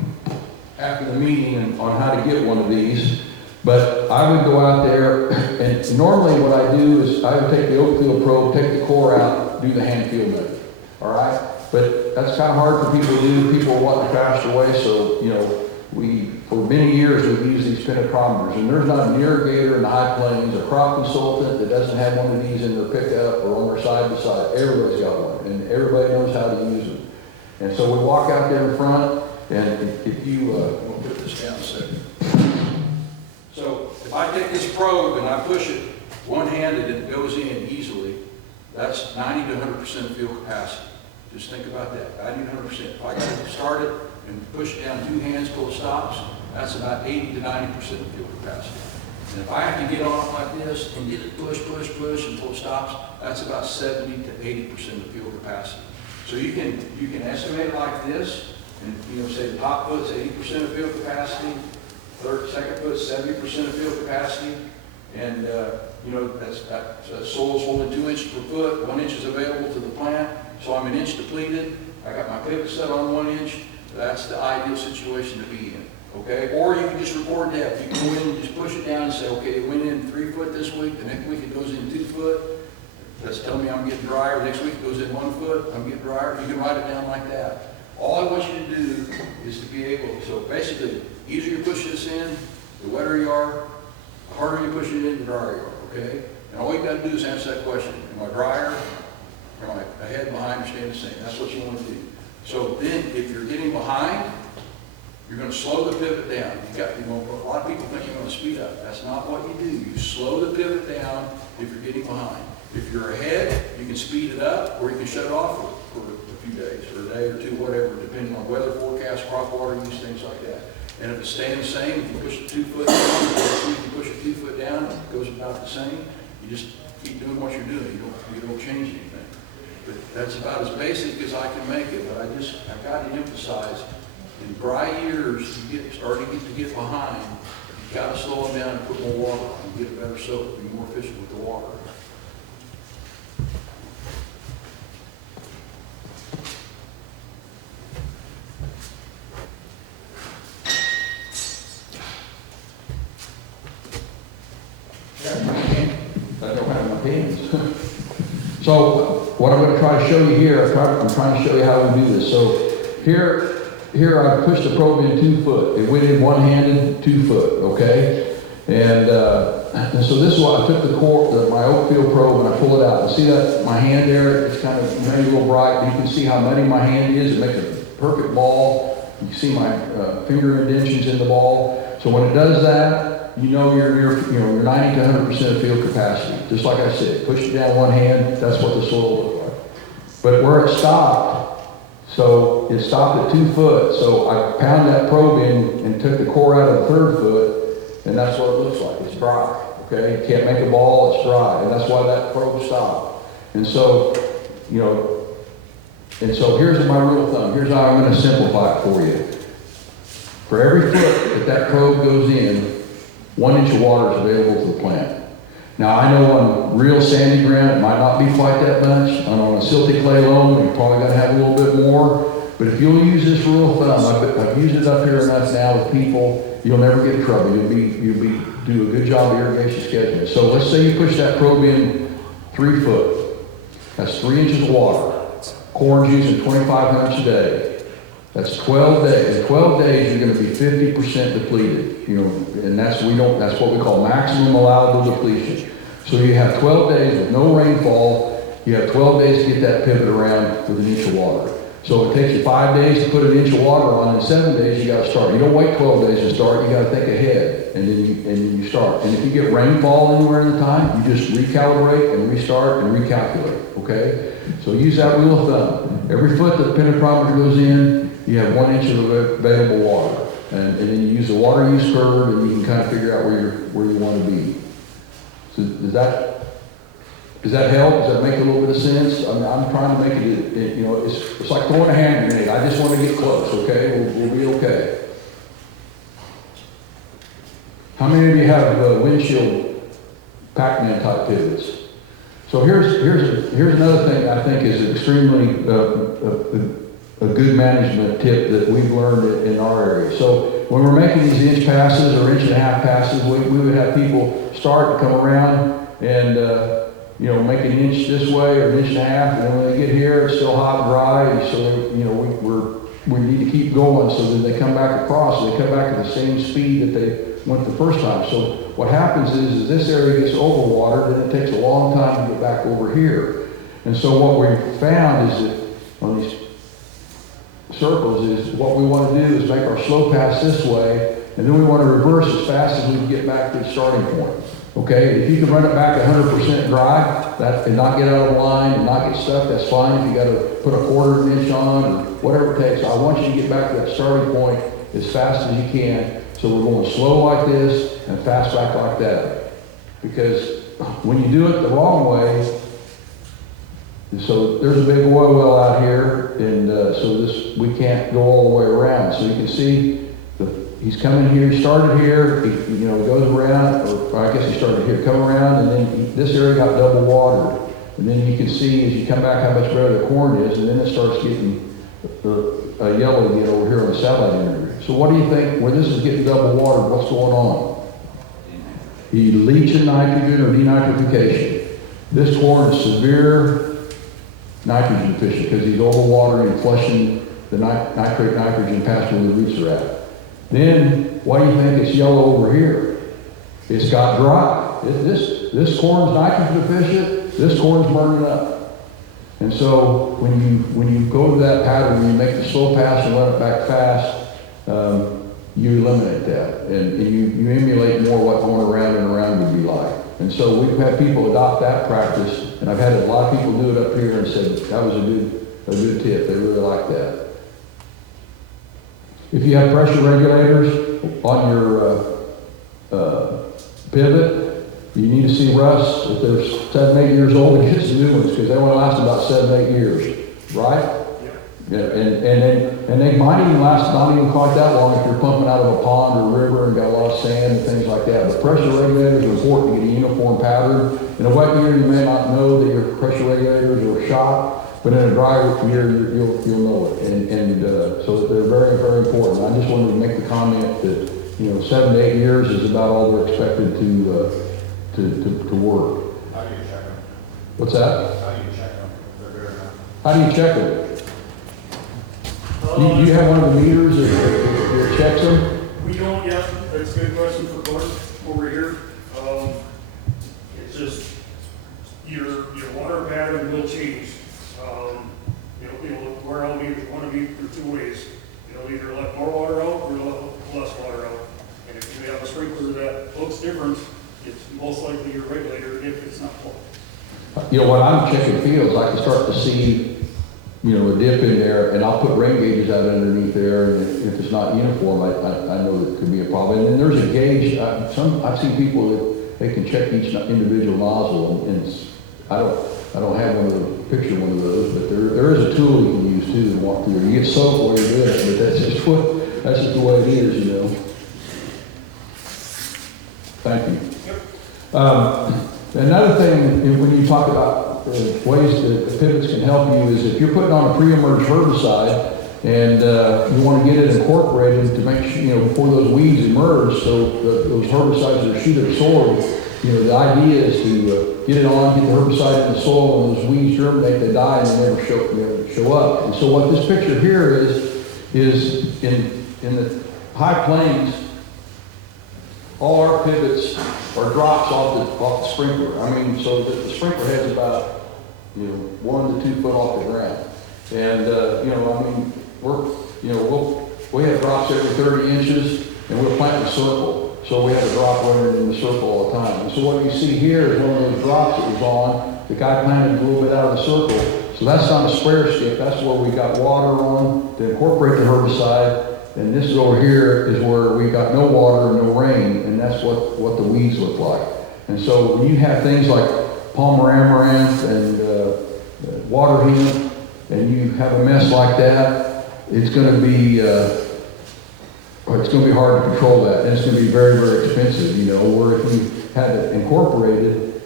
after the meeting on how to get one of these, but I would go out there, and normally what I do is I would take the Oakfield probe, take the core out, do the hand feel method, all right? But that's kind of hard for people to do. People want the faster way, so, you know, for many years we've used these penetrometers, and there's not an irrigator in the High Plains, a crop consultant that doesn't have one of these in their pickup or on their side by side. Everybody's got one, and everybody knows how to use them. And so we walk out there in front, and if you, we'll put this down a second. So if I take this probe and I push it one-handed and it goes in easily, that's 90 to 100% of field capacity. Just think about that, 90 to 100%. If I got to start it and push it down 2 hands till it stops, that's about 80 to 90% of field capacity. And if I have to get on it like this and get it push until it stops, that's about 70 to 80% of field capacity. So you can estimate it like this, and you know, say the top foot's 80% of field capacity, second foot's 70% of field capacity, and you know, that soil's only 2 inches per foot, 1 inch is available to the plant, so I'm 1 inch depleted. I got my pivot set on 1 inch. That's the ideal situation to be in. Okay, or you can just record depth. You can go in and just push it down and say, okay, it went in 3 foot this week. The next week it goes in 2 foot. That's telling me I'm getting drier. Next week it goes in 1 foot, I'm getting drier. You can write it down like that. All I want you to do is to be able, so basically, the easier you push this in, the wetter you are, the harder you push it in, the drier you are, okay? And all you gotta do is answer that question. Am I drier? Am I ahead, behind, or staying the same? That's what you want to do. So then, if you're getting behind, you're going to slow the pivot down. A lot of people think you're going to speed up. That's not what you do. You slow the pivot down if you're getting behind. If you're ahead, you can speed it up, or you can shut it off for a few days, or a day or two, whatever, depending on weather forecast, crop water use, things like that. And if it's staying the same, if you push it 2 foot down, if you push it 2 foot down, it goes about the same. You just keep doing what you're doing. You don't change anything. But that's about as basic as I can make it. But I've got to emphasize, in dry years, starting to get behind, you've got to slow them down and put more water on and get a better soak, be more efficient with the water. I don't have my pens. So what I'm going to try to show you here, I'm trying to show you how we do this. So here I pushed the probe in 2 foot. It went in one-handed, 2 foot, okay? And so this is what I took my Oakfield probe and I pull it out. You see that my hand there? It's kind of maybe a little bright. You can see how muddy my hand is. It makes a perfect ball. You see my finger indentions in the ball. So when it does that, you know you're near, 90 to 100% of field capacity. Just like I said, push it down one hand, that's what the soil looks like. But where it stopped, so it stopped at 2 foot, so I pounded that probe in and took the core out of the 3rd foot, and that's what it looks like. It's dry, okay? You can't make a ball, it's dry, and that's why that probe stopped. And so, here's my rule of thumb. Here's how I'm going to simplify it for you. For every foot that probe goes in, 1 inch of water is available to the plant. Now I know on real sandy ground it might not be quite that much. And on a silty clay loam you're probably going to have a little bit more. But if you'll use this rule of thumb, I've used it up here enough now with people, you'll never get in trouble. You'll do a good job of irrigation scheduling. So let's say you push that probe in 3 foot. That's 3 inches of water. Corn's using 2,500 a day. That's 12 days. In 12 days, you're going to be 50% depleted. And that's what we call maximum allowable depletion. So you have 12 days with no rainfall. You have 12 days to get that pivot around with an inch of water. So it takes you 5 days to put an inch of water on, and 7 days you got to start. You don't wait 12 days to start. You got to think ahead, and then you start. And if you get rainfall anywhere in the time, you just recalibrate and restart and recalculate. Okay. So use that rule of thumb. Every foot that the penetrometer goes in, you have 1 inch of available water. And then you use the water use curve, and you can kind of figure out where you want to be. So does that help? Does that make a little bit of sense? I'm trying to make it, it's like throwing a hand grenade. I just want to get close, okay? We'll be okay. How many of you have windshield Pac-Man type pivots? So here's another thing I think is extremely a good management tip that we've learned in our area. So when we're making these inch passes or inch and a half passes, we would have people start to come around and make an inch this way or an inch and a half, and then when they get here, it's still hot and dry, and so we need to keep going so that they come back across, so they come back at the same speed that they went the first time. So what happens is this area gets overwatered, and it takes a long time to get back over here. And so what we found is that on these circles is what we want to do is make our slow pass this way, and then we want to reverse as fast as we can get back to the starting point. Okay, if you can run it back 100% dry, and not get out of line and not get stuck, that's fine. If you got to put a 1/4 inch on or whatever it takes, I want you to get back to that starting point as fast as you can. So we're going slow like this and fast back like that. Because when you do it the wrong way, so there's a big oil well out here, and we can't go all the way around. So you can see he's coming here, he started here, he goes around, or I guess he started here, come around, and then this area got double watered. And then you can see as you come back how much better the corn is, and then it starts getting yellow again over here on the satellite imagery. So what do you think, when this is getting double watered, what's going on? You leaching nitrogen or denitrification. This corn is severe nitrogen deficient because he's overwatering and flushing the nitrate nitrogen past where the roots are at. Then, why do you think it's yellow over here? It's got dry. This corn's nitrogen deficient, this corn's burning up. And so when you go to that pattern, when you make the slow pass and run it back fast, you eliminate that. And you emulate more what going around and around would be like. And so we've had people adopt that practice, and I've had a lot of people do it up here and said, that was a good tip. They really like that. If you have pressure regulators on your pivot, you need to see rust. If they're 7, 8 years old, get some new ones because they only last about 7, 8 years, right? Yeah. And they might even last not even quite that long if you're pumping out of a pond or river and got a lot of sand and things like that. But pressure regulators are important to get a uniform pattern. In a wet year, you may not know that your pressure regulators are shot, but in a dry year, you'll know it. And so they're very, very important. I just wanted to make the comment that 7 to 8 years is about all they're expected to work. How do you check them? What's that? How do you check them? If they're good or not? How do you check it? Do you have one of the meters that checks them? We don't yet, that's a good question for Clark over here. It's just, your water pattern will change. It'll wear out either one of either 2 ways. It'll either let more water out or let less water out. And if you have a sprinkler that looks different, it's most likely your regulator if it's not full. When I'm checking fields, I can start to see, a dip in there, and I'll put rain gauges out underneath there, and if it's not uniform, I know that could be a problem. And then there's a gauge, I've seen people that they can check each individual nozzle, and I don't have one of of those, but there is a tool you can use too to walk through. You get soaked while you're doing it, but that's just the way it is, Thank you. Another thing, when you talk about ways that pivots can help you, is if you're putting on a pre-emerge herbicide and you want to get it incorporated to make sure, before those weeds emerge, so those herbicides are shoot absorbed, the idea is to get it on, get the herbicide in the soil, and those weeds germinate, they die, and they never show up. And so what this picture here is in the high plains, all our pivots are drops off the sprinkler. So the sprinkler head's about 1 to 2 foot off the ground. And we have drops every 30 inches, and we're planting a circle. So we have a drop running in the circle all the time. And so what you see here is one of those drops that was on. The guy planted a little bit out of the circle. So that's not a sprayer skip. That's where we got water on to incorporate the herbicide. And this is over here is where we got no water and no rain, and that's what the weeds look like. And so when you have things like Palmer amaranth and water hemp, and you have a mess like that, it's going to be hard to control that, and it's going to be very, very expensive. Where if you have it incorporated,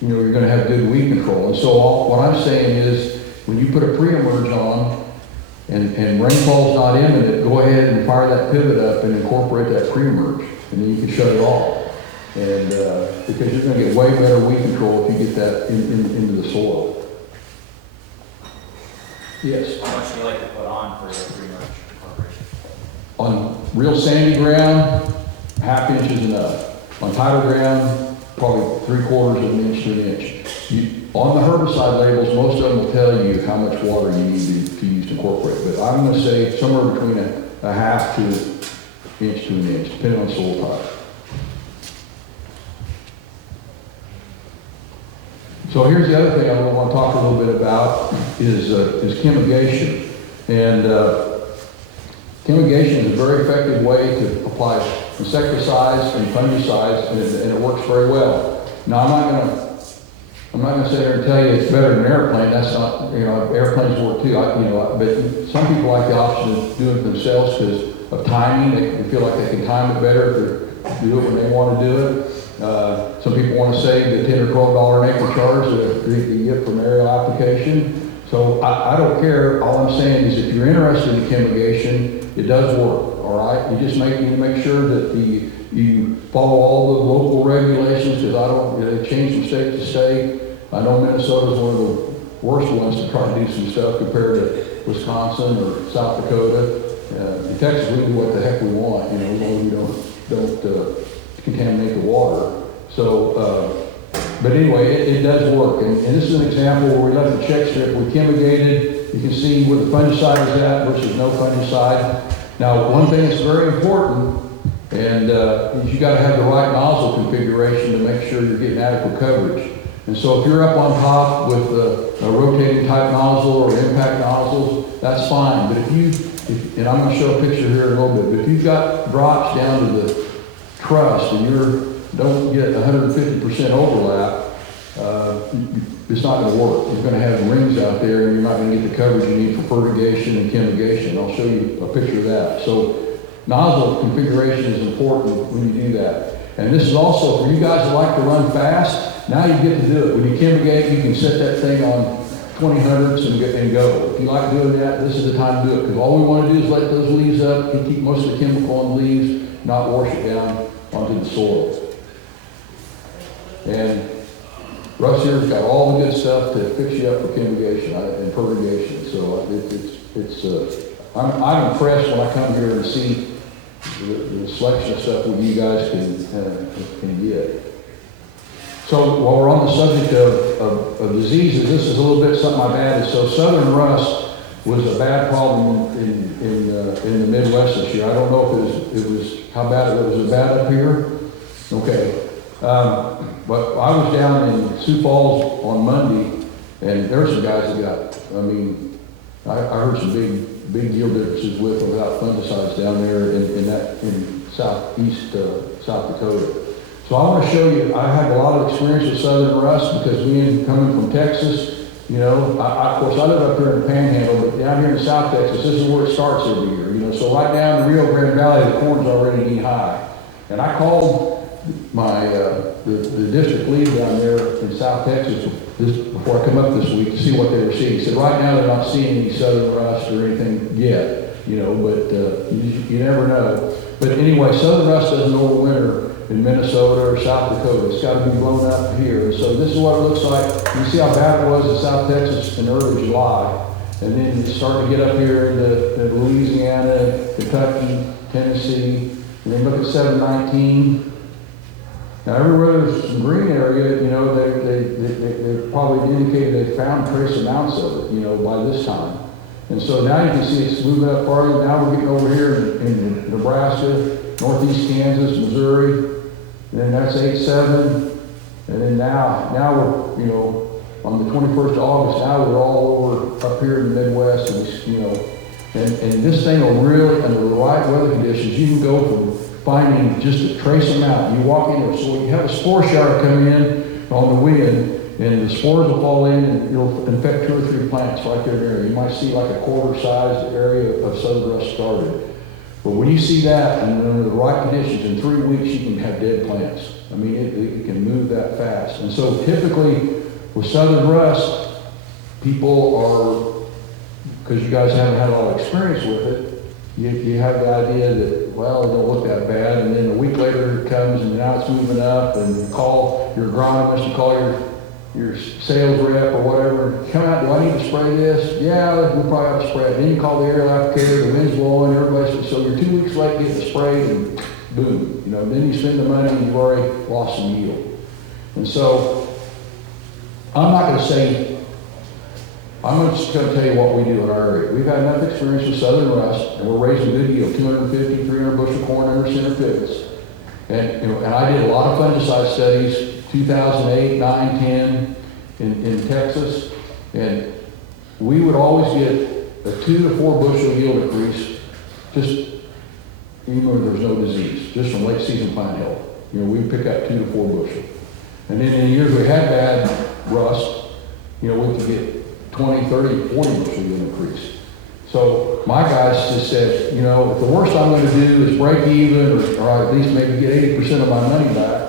you're going to have good weed control. And so what I'm saying is, when you put a pre-emerge on, and rainfall's not imminent, go ahead and fire that pivot up and incorporate that pre-emerge, and then you can shut it off. And because you're going to get way better weed control if you get that into the soil. Yes. How much do you like to put on for your pre-merge incorporation? On real sandy ground, 1/2 inch is enough. On tighter ground, probably 3/4 of an inch to an inch. On the herbicide labels, most of them will tell you how much water you need to use to incorporate. But I'm going to say somewhere between a 1/2 inch to an inch, depending on soil type. So here's the other thing I want to talk a little bit about is chemigation. And chemigation is a very effective way to apply insecticides and fungicides, and it works very well. Now I'm not going to sit here and tell you it's better than an airplane. That's not, airplanes work too. But some people like the option of doing it themselves because of timing. They feel like they can time it better to do it when they want to do it. Some people want to save the $10 or $12 an acre charge that you get from aerial application. So I don't care. All I'm saying is if you're interested in chemigation, it does work. All right. You just need to make sure that you follow all the local regulations, because they change from state to state. I know Minnesota's one of the worst ones to try to do some stuff compared to Wisconsin or South Dakota. In Texas, we do what the heck we want, you know, as long as we don't contaminate the water. So, but anyway, it does work. And this is an example where we left the check strip, we chemigated. You can see where the fungicide is at versus no fungicide. Now, one thing that's very important, and is you got to have the right nozzle configuration to make sure you're getting adequate coverage. And so if you're up on top with a rotating type nozzle or impact nozzles, that's fine. But and I'm going to show a picture here in a little bit, but if you've got drops down to the truss and you don't get 150% overlap, it's not going to work. You're going to have rings out there and you're not going to get the coverage you need for fertigation and chemigation. I'll show you a picture of that. So nozzle configuration is important when you do that. And this is also for you guys that like to run fast, now you get to do it. When you chemigate, you can set that thing on 20 hundredths and go. If you like doing that, this is the time to do it. Because all we want to do is let those leaves up, and keep most of the chemical on the leaves, not wash it down onto the soil. And Russ here's got all the good stuff to fix you up for chemigation and fertigation. So I'm impressed when I come here and see the selection of stuff that you guys can get. So while we're on the subject of diseases, this is a little bit something I've added. So southern rust was a bad problem in the Midwest this year. I don't know if it was how bad it was. Bad up here? Okay. But I was down in Sioux Falls on Monday, and there's some guys that got, I heard some big yield differences with or without fungicides down there in southeast South Dakota. So I want to show you, I have a lot of experience with southern rust because coming from Texas, you know, of course I live up here in the Panhandle, but down here in South Texas, this is where it starts every year, you know. So right down the Rio Grande Valley, the corn's already knee high. And I called my the district lead down there in South Texas before I come up this week to see what they were seeing. He said right now they're not seeing any southern rust or anything yet, you know, but you never know. But anyway, southern rust doesn't overwinter in Minnesota or South Dakota. It's got to be blown up here. So this is what it looks like. You see how bad it was in South Texas in early July. And then it's starting to get up here into Louisiana, Kentucky, Tennessee. And then look at 719. Now everywhere there's some green area, you know, they probably indicated they found trace amounts of it, you know, by this time. And so now you can see it's moving up farther. Now we're getting over here in Nebraska, northeast Kansas, Missouri. And then that's 8-7. And then now we're, you know, on the 21st of August, now we're all over up here in the Midwest. And, you know, and this thing will really, under the right weather conditions, you can go from finding just a trace amount. You walk in there, so you have a spore shower come in on the wind, and the spores will fall in, and it'll infect 2 or 3 plants right there in the area. You might see like a quarter-sized area of southern rust started. But when you see that, and under the right conditions, in 3 weeks you can have dead plants. I mean, it can move that fast. And so typically with southern rust, people are, because you guys haven't had a lot of experience with it, you have the idea that, well, it don't look that bad, and then a week later it comes and now it's moving up, and you call your agronomist, you call your sales rep or whatever, come out, do I need to spray this? Yeah, we probably have to spray it. Then you call the aerial applicator, the wind's blowing, everybody's, so you're 2 weeks late getting it sprayed, and boom, you know, then you spend the money and you've already lost some yield. And so, I'm not going to say, I'm just going to tell you what we do in our area. We've had enough experience with southern rust, and we're raising good yield, 250, 300 bushel corn under center pivots. And, you know, and I did a lot of fungicide studies, 2008, 9, 10 in Texas, and we would always get a 2 to 4 bushel yield increase, just even when there's no disease, just from late season plant health. You know, we'd pick up 2 to 4 bushel. And then in the years we had bad rust, you know, we could get 20, 30, 40 bushel yield increase. So my guys just said, you know, if the worst I'm going to do is break even, or at least maybe get 80% of my money back,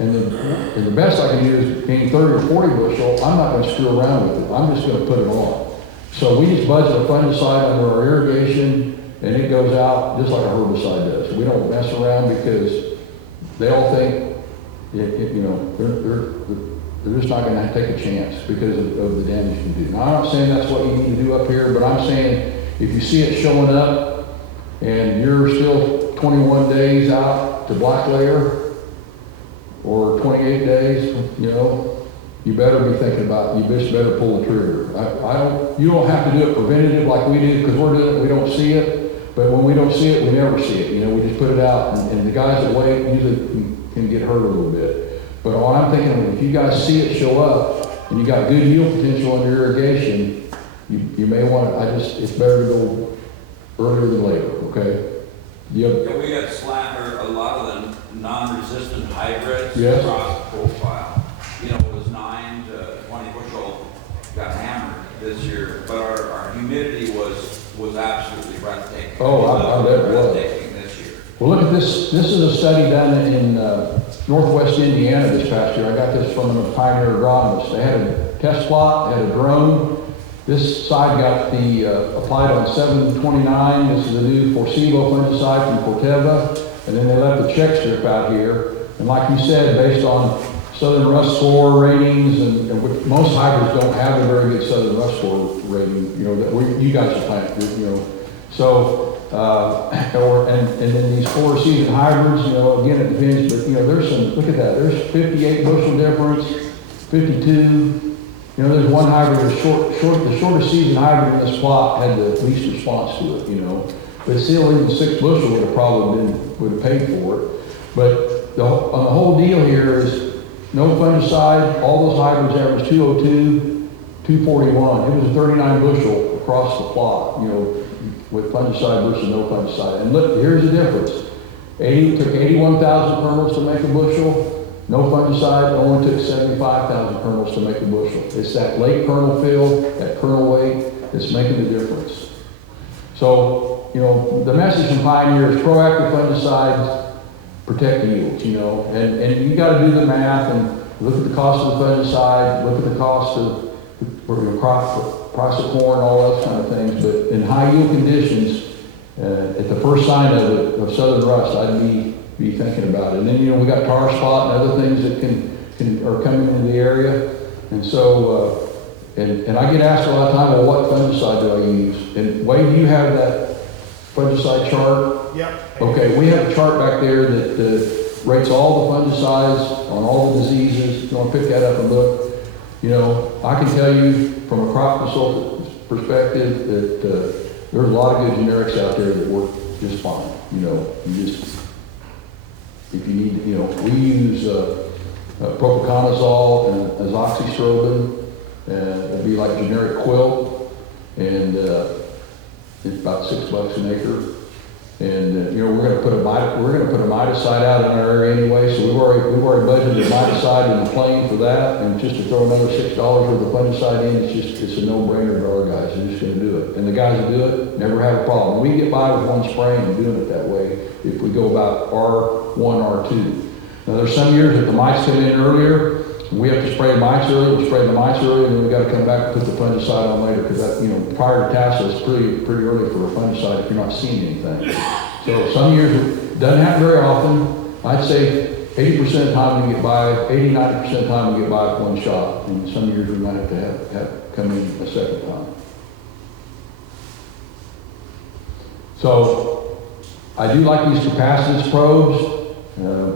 and the best I can do is gain 30 or 40 bushel, I'm not going to screw around with it. I'm just going to put it on. So we just budget a fungicide under our irrigation, and it goes out just like a herbicide does. We don't mess around because they all think, you know, they're just not gonna take a chance because of the damage you can do. Now, I'm not saying that's what you need to do up here, but I'm saying if you see it showing up and you're still 21 days out to black layer, or 28 days, you know, you better be thinking about, you just better pull the trigger. You don't have to do it preventative like we do, because we're doing it, we don't see it, but when we don't see it, we never see it, you know, we just put it out, and the guys that wait usually can get hurt a little bit. But all I'm thinking, if you guys see it show up, and you got good yield potential in your irrigation, you may want to, it's better to go earlier than later, okay? Yep. Yeah, we got slammer, a lot of the non-resistant hybrids Yes. across the profile. You know, it was 9 to 20 bushel got hammered this year, but our humidity was absolutely breathtaking. Oh, I bet it was. Breathtaking this year. Well, look at this. This is a study done in northwest Indiana this past year. I got this from a Pioneer agronomist. They had a test plot, they had a drone. This side got the applied on 7/29. This is a new Forcivo fungicide from Corteva. And then they left the check strip out here. And like you said, based on Southern Rust Score ratings, and which most hybrids don't have a very good Southern Rust Score rating, you know, that you guys are planting, you know. So, and then these 4 season hybrids, you know, again, it depends, but you know, there's some, look at that, there's 58 bushel difference, 52. You know, there's one hybrid, the shortest season hybrid in this plot had the least response to it, you know. But still, even 6 bushel would have probably would have paid for it. But on the whole deal here is no fungicide, all those hybrids average 202, 241. It was a 39 bushel across the plot, you know, with fungicide versus no fungicide. And look, here's the difference. Took 81,000 kernels to make a bushel. No fungicide only took 75,000 kernels to make a bushel. It's that late kernel fill, that kernel weight, that's making the difference. So, you know, the message from Pioneer is proactive fungicides protect yields, you know, and you got to do the math and look at the cost of the fungicide, look at the cost of price of corn, all those kind of things. But in high yield conditions, at the first sign of southern rust, I'd be thinking about it. And then, you know, we got tar spot and other things that are coming into the area. And so, and I get asked a lot of time, well, what fungicide do I use? And Wade, do you have that fungicide chart? Yep. Okay, we have a chart back there that rates all the fungicides on all the diseases. If you want to pick that up and look, you know, I can tell you from a crop consultant's perspective that there's a lot of good generics out there that work just fine. You know, if you need, you know, we use propiconazole and azoxystrobin, and it'd be like generic quilt, and it's about $6 an acre. And you know, we're going to put a miticide out in our area anyway, so we've already budgeted a miticide in the plane for that, and just to throw another $6 worth of fungicide in, it's a no-brainer to our guys. They're just going to do it, and the guys that do it never have a problem. We get by with one spray and doing it that way if we go about R1, R2. Now there's some years that the mites come in earlier, and we have to spray the mites early. We spray the mites early, and then we got to come back and put the fungicide on later, because that, you know, prior to tassel is pretty early for a fungicide if you're not seeing anything. So some years it doesn't happen very often. I'd say 80% of the time we get by, 80-90% of the time we get by with one shot, and some years we might have to have come in a second time. So I do like these capacitance probes.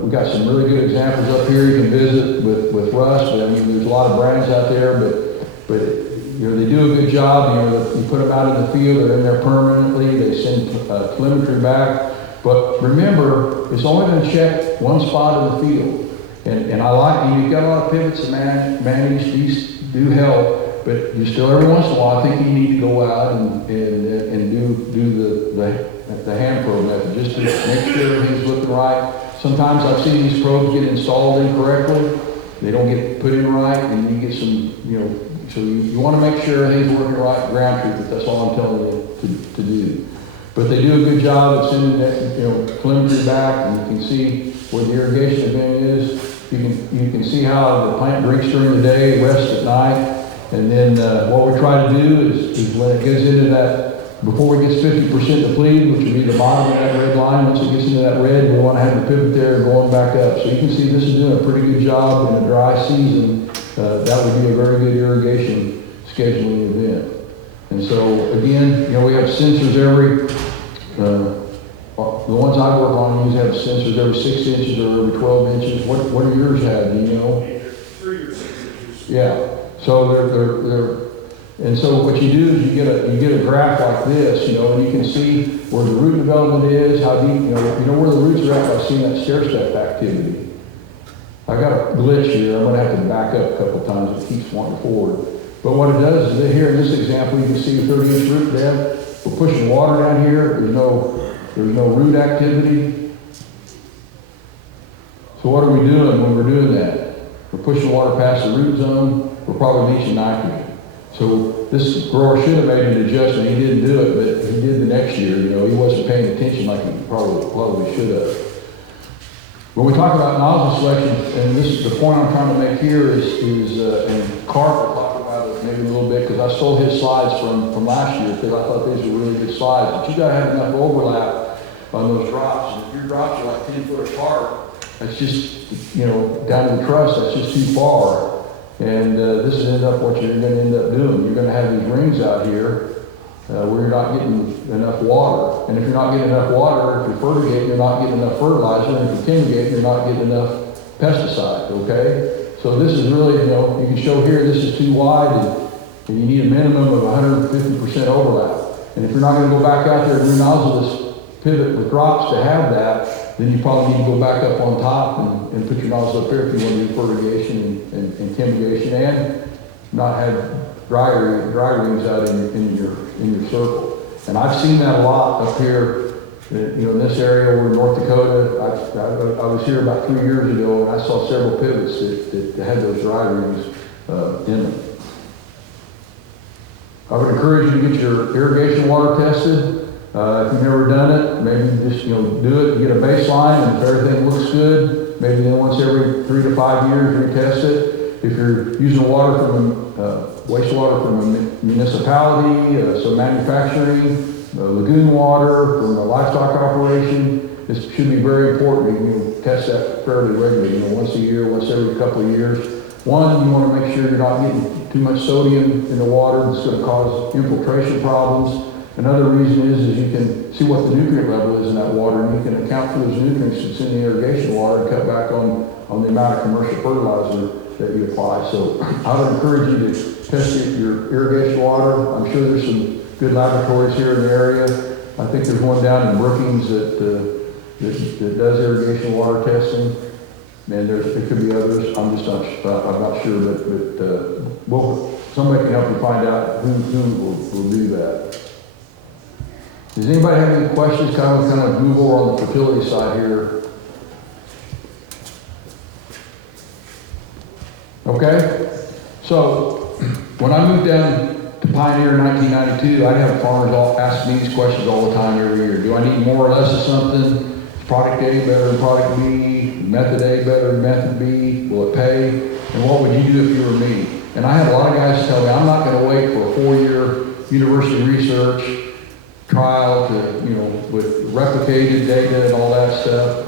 We've got some really good examples up here. You can visit with Rust, but I mean, there's a lot of brands out there, but you know, they do a good job. You know, you put them out in the field, they're in there permanently. They send telemetry back. But remember, it's only going to check one spot in the field. And I like, you've got a lot of pivots to manage. These do help, but you still, every once in a while, I think you need to go out and do the hand probe method, just to make sure everything's looking right. Sometimes I've seen these probes get installed incorrectly. They don't get put in right, and you get some, you know, so you want to make sure everything's working right, ground truth, that's all I'm telling you to do. But they do a good job of sending that, you know, telemetry back, and you can see where the irrigation event is. You can see how the plant drinks during the day, rests at night, and then what we try to do is when it gets into that, before it gets 50% depleted, which would be the bottom of that red line, once it gets into that red, we want to have the pivot there going back up. So you can see this is doing a pretty good job in a dry season that would be a very good irrigation scheduling event. And so, again, we have sensors the ones I work on use have sensors every 6 inches or every 12 inches. What do yours have, do you know? Either 3 or 6 inches. Yeah, so and so what you do is you get a graph like this, and you can see where the root development is, how deep, you know where the roots are at by seeing that stair step activity. I got a glitch here, I'm gonna have to back up a couple of times, it keeps wanting forward. But what it does is that here in this example, you can see the 30-inch root depth. We're pushing water down here, there's no root activity. So what are we doing when we're doing that? We're pushing water past the root zone, we're probably leaching nitrogen. So this grower should have made an adjustment, he didn't do it, but he did the next year, he wasn't paying attention like he probably should have. When we talk about nozzle selection, and this is the point I'm trying to make here and Clark will talk about it maybe a little bit, because I stole his slides from last year, because I thought these were really good slides, but you gotta have enough overlap on those drops, and if your drops are like 10 foot apart, that's just, down to the truss, that's just too far. And this is what you're going to end up doing. You're going to have these rings out here where you're not getting enough water. And if you're not getting enough water, if you're fertigating, you're not getting enough fertilizer. And if you're fumigating, you're not getting enough pesticide, okay? So this is really, you can show here this is too wide and you need a minimum of 150% overlap. And if you're not going to go back out there and re-nozzle this pivot with drops to have that, then you probably need to go back up on top and put your nozzle up there if you want to do fertigation and fumigation and not have dry rings out in your circle. And I've seen that a lot up here, in this area over in North Dakota. I was here about 3 years ago and I saw several pivots that had those dry rings in them. I would encourage you to get your irrigation water tested. If you've never done it, maybe just do it, get a baseline, and if everything looks good, maybe then once every 3 to 5 years retest it. If you're using water from wastewater from a municipality, some manufacturing, lagoon water from a livestock operation, this should be very important. You test that fairly regularly, once a year, once every couple of years. One, you want to make sure you're not getting too much sodium in the water that's going to cause infiltration problems. Another reason is you can see what the nutrient level is in that water, and you can account for those nutrients that's in the irrigation water and cut back on the amount of commercial fertilizer that you apply. So I would encourage you to test your irrigation water. I'm sure there's some good laboratories here in the area. I think there's one down in Brookings that does irrigation water testing, and there could be others. I'm not sure, but somebody can help you find out who will do that. Does anybody have any questions? Kind of move over on the fertility side here. Okay? So, when I moved down to Pioneer in 1992, I'd have farmers all ask me these questions all the time every year. Do I need more or less of something? Is product A better than product B? Method A better than method B? Will it pay? And what would you do if you were me? And I had a lot of guys tell me, I'm not going to wait for a 4-year university research trial to, with replicated data and all that stuff.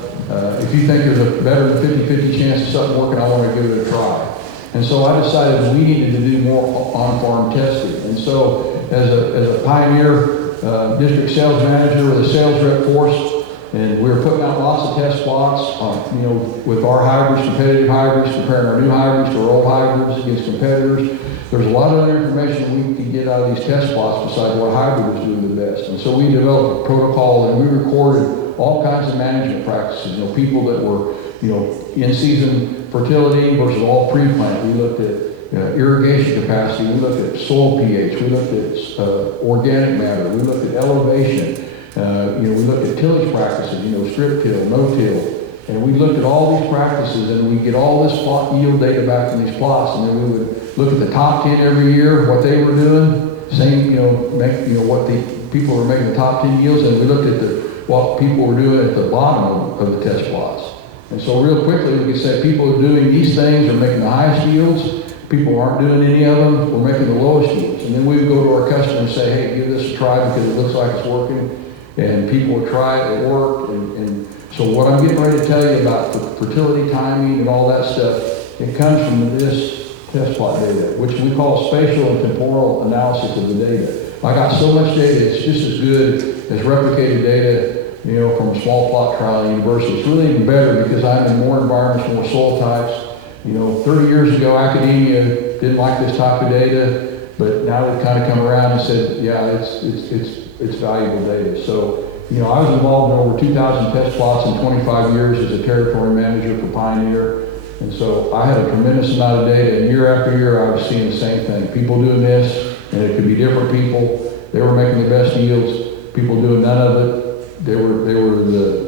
If you think there's a better than 50-50 chance of something working, I want to give it a try. And so I decided we needed to do more on-farm testing. And so as a Pioneer district sales manager with a sales rep force, and we were putting out lots of test plots on, with our hybrids, competitive hybrids, comparing our new hybrids to our old hybrids against competitors. There's a lot of other information we could get out of these test plots besides what hybrid was doing the best. And so we developed a protocol and we recorded all kinds of management practices. People that were, in-season fertility versus all pre-plant. We looked at irrigation capacity. We looked at soil pH. We looked at organic matter. We looked at elevation. We looked at tillage practices, strip till, no-till. And we looked at all these practices and we get all this plot yield data back from these plots, and then we would look at the top 10 every year, what they were doing, what the people were making the top 10 yields, and we looked at what people were doing at the bottom of the test plots. And so real quickly we could say people who are doing these things are making the highest yields, people who aren't doing any of them were making the lowest yields. And then we would go to our customer and say, hey, give this a try because it looks like it's working, and people would try it, it worked, and so what I'm getting ready to tell you about fertility timing and all that stuff, it comes from this test plot data, which we call spatial and temporal analysis of the data. I got so much data, it's just as good as replicated data, you know, from a small plot trial university. It's really even better because I'm in more environments, more soil types. You know, 30 years ago, academia didn't like this type of data, but now they've kind of come around and said, yeah, it's valuable data. So, you know, I was involved in over 2,000 test plots in 25 years as a territory manager for Pioneer. And so I had a tremendous amount of data, and year after year I was seeing the same thing. People doing this, and it could be different people. They were making the best yields. People doing none of it, they were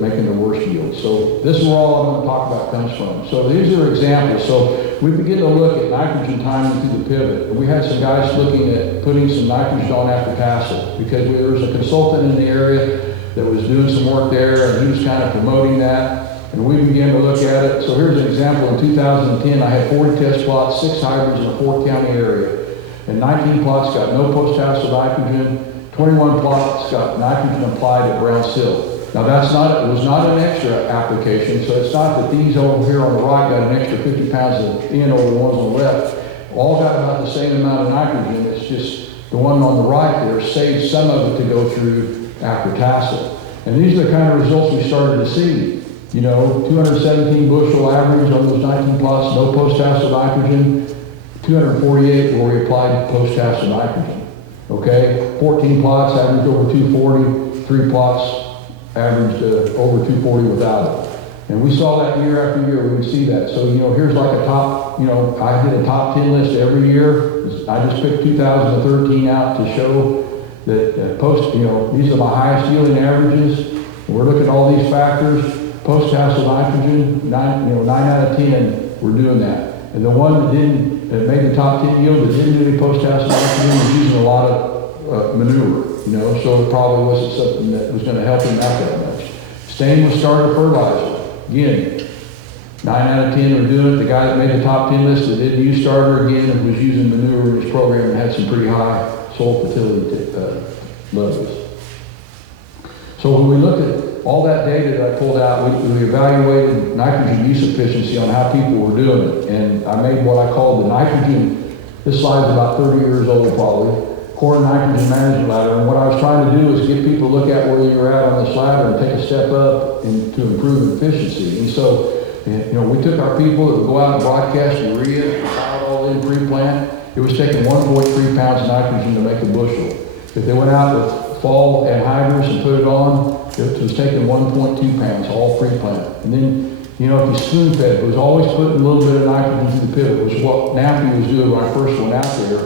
making the worst yields. So this is where all I'm going to talk about comes from. So these are examples. So we begin to look at nitrogen timing through the pivot. And we had some guys looking at putting some nitrogen on after tassel because there was a consultant in the area that was doing some work there, and he was kind of promoting that. And we began to look at it. So here's an example. In 2010, I had 40 test plots, 6 hybrids in a 4-county area. And 19 plots got no post-tassel nitrogen. 21 plots got nitrogen applied at brown sill. Now it was not an extra application, so it's not that these over here on the right got an extra 50 pounds in over the ones on the left. All got about the same amount of nitrogen. It's just the one on the right there saved some of it to go through after tassel. And these are the kind of results we started to see. You know, 217 bushel average on those 19 plots, no post-tassel nitrogen. 248 where we applied post-tassel nitrogen. Okay, 14 plots averaged over 240, 3 plots averaged over 240 without it. And we saw that year after year, we would see that. So, you know, here's like a top, you know, I did a top 10 list every year. I just picked 2013 out to show that these are my highest yielding averages. We're looking at all these factors. Post-tassel nitrogen, 9 out of 10, we're doing that. And the one that made the top 10 yield that didn't do any post-tassel nitrogen was using a lot of manure, you know, so it probably wasn't something that was going to help him out that much. Staying with starter fertilizer, again, 9 out of 10 were doing it. The guy that made the top 10 list that didn't use starter, again, was using manure in his program and had some pretty high soil fertility levels. So when we looked at all that data that I pulled out, we evaluated nitrogen use efficiency on how people were doing it. And I made what I call the nitrogen, this slide's about 30 years old probably, corn nitrogen management ladder. And what I was trying to do is get people to look at where you're at on this ladder and take a step up to improve efficiency. And so, you know, we took our people that would go out and broadcast urea, compile it all in pre-plant. It was taking 1.3 pounds of nitrogen to make a bushel. If they went out with fall anhydrous and put it on, it was taking 1.2 pounds, all pre-plant. And then, you know, if you spoon fed it, was always putting a little bit of nitrogen through the pivot, which is what NAFI was doing when I first went out there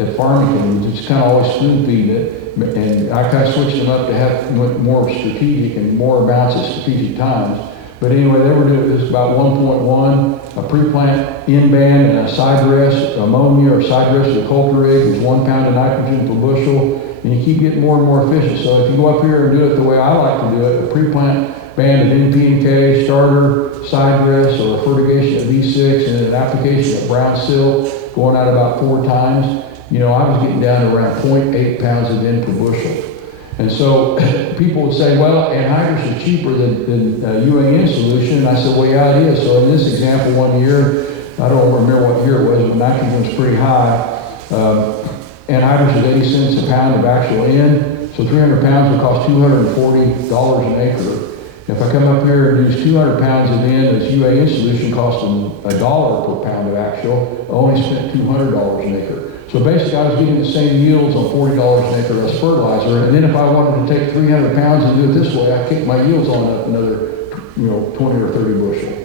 at Farmington, was just kind of always spoon feeding it. And I kind of switched them up to have more strategic and more amounts at strategic times. But anyway, they were doing this about 1.1, a pre-plant in-band and a side dress, ammonia or side dress of the culture rig was 1 pound of nitrogen per bushel. And you keep getting more and more efficient. So if you go up here and do it the way I like to do it, a pre-plant band of NP&K, starter, side dress, or a fertigation of E6, and an application of brown silt, going out about 4 times, you know, I was getting down to around 0.8 pounds of N per bushel. And so people would say, well, anhydrous is cheaper than UAN solution. And I said, well, yeah, it is. So in this example, one year, I don't remember what year it was, but nitrogen was pretty high. Anhydrous is 80 cents a pound of actual N, so 300 pounds would cost $240 an acre. If I come up here and use 200 pounds of N, this UAN solution costing $1 per pound of actual, I only spent $200 an acre. So basically I was getting the same yields on $40 an acre as fertilizer, and then if I wanted to take 300 pounds and do it this way, I kicked my yields on up another, 20 or 30 bushel.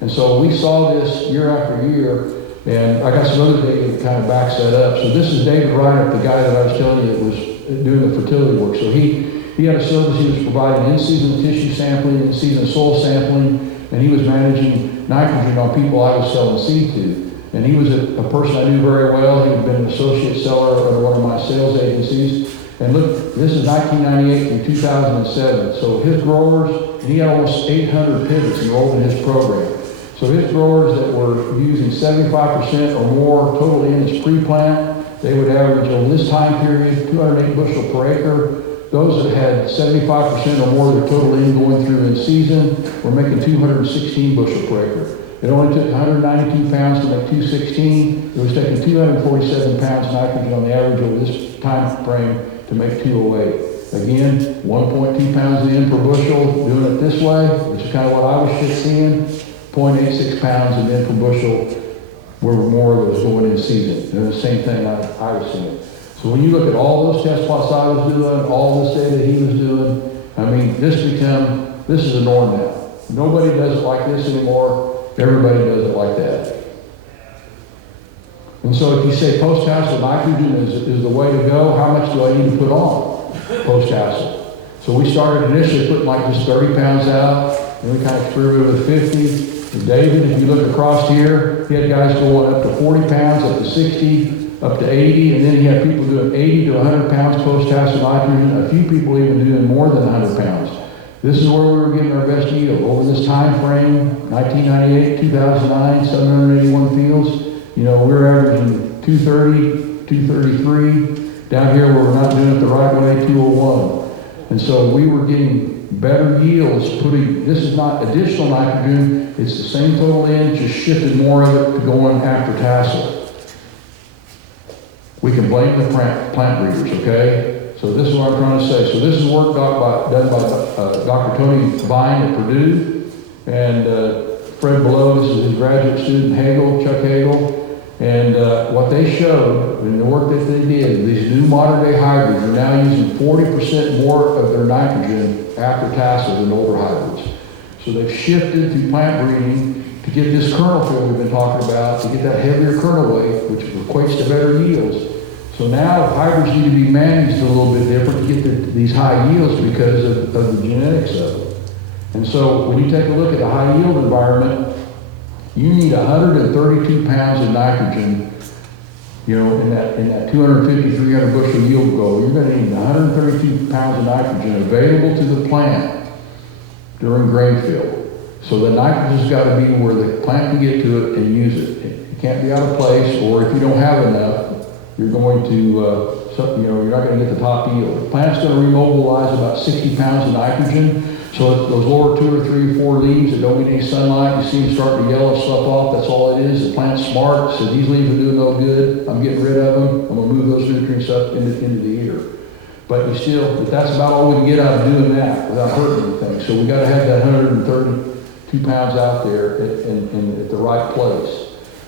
And so we saw this year after year. And I got some other data that kind of backs that up. So this is David Reiner, the guy that I was telling you that was doing the fertility work. So he had a service. He was providing in-season tissue sampling, in-season soil sampling, and he was managing nitrogen on people I was selling seed to. And he was a person I knew very well. He had been an associate seller at one of my sales agencies. And look, this is 1998 through 2007. So his growers, he had almost 800 pivots enrolled in his program. So his growers that were using 75% or more total in as pre-plant, they would average over this time period 208 bushel per acre. Those that had 75% or more of their total in going through in season were making 216 bushel per acre. It only took 192 pounds to make 216. It was taking 247 pounds of nitrogen on the average over this time frame to make 208. Again, 1.2 pounds in per bushel, doing it this way, which is kind of what I was just seeing, 0.86 pounds in per bushel were more that was going in season. And the same thing I was seeing. So when you look at all those test plots I was doing, all this data he was doing, I mean, this is a norm now. Nobody does it like this anymore. Everybody does it like that. And so if you say post-tassel nitrogen is the way to go, how much do I need to put on post-tassel? So we started initially putting like just 30 pounds out, and we kind of threw it with 50. And David, if you look across here, he had guys going up to 40 pounds, up to 60, up to 80, and then he had people doing 80 to 100 pounds post-tassel nitrogen, a few people even doing more than 100 pounds. This is where we were getting our best yield. Over this time frame, 1998, 2009, 781 fields, you know, we're averaging 230, 233. Down here where we're not doing it the right way, 201. And so we were getting better yields this is not additional nitrogen, it's the same total in, just shifted more of it to going after tassel. We can blame the plant breeders, okay? So this is what I'm trying to say. So this is work done by Dr. Tony Vine at Purdue, and Fred Below, this is his graduate student, Chuck Hagel. And what they showed in the work that they did, these new modern day hybrids are now using 40% more of their nitrogen after tassel than older hybrids. So they've shifted to plant breeding to get this kernel field we've been talking about, to get that heavier kernel weight, which equates to better yields. So now hybrids need to be managed a little bit different to get these high yields because of the genetics of them. And so when you take a look at a high yield environment, you need 132 pounds of nitrogen, you know, in that 250, 300 bushel yield goal. You're going to need 132 pounds of nitrogen available to the plant during grain fill. So the nitrogen's got to be where the plant can get to it and use it. It can't be out of place, or if you don't have enough, you're going to, you're not going to get the top yield. The plant's going to remobilize about 60 pounds of nitrogen. So those lower 2 or 3 or 4 leaves that don't get any sunlight, you see them starting to yellow stuff off, that's all it is. The plant's smart, so these leaves are doing no good, I'm getting rid of them, I'm going to move those nutrients up into the air. But that's about all we can get out of doing that without hurting anything. So we got to have that 132 pounds out there at the right place.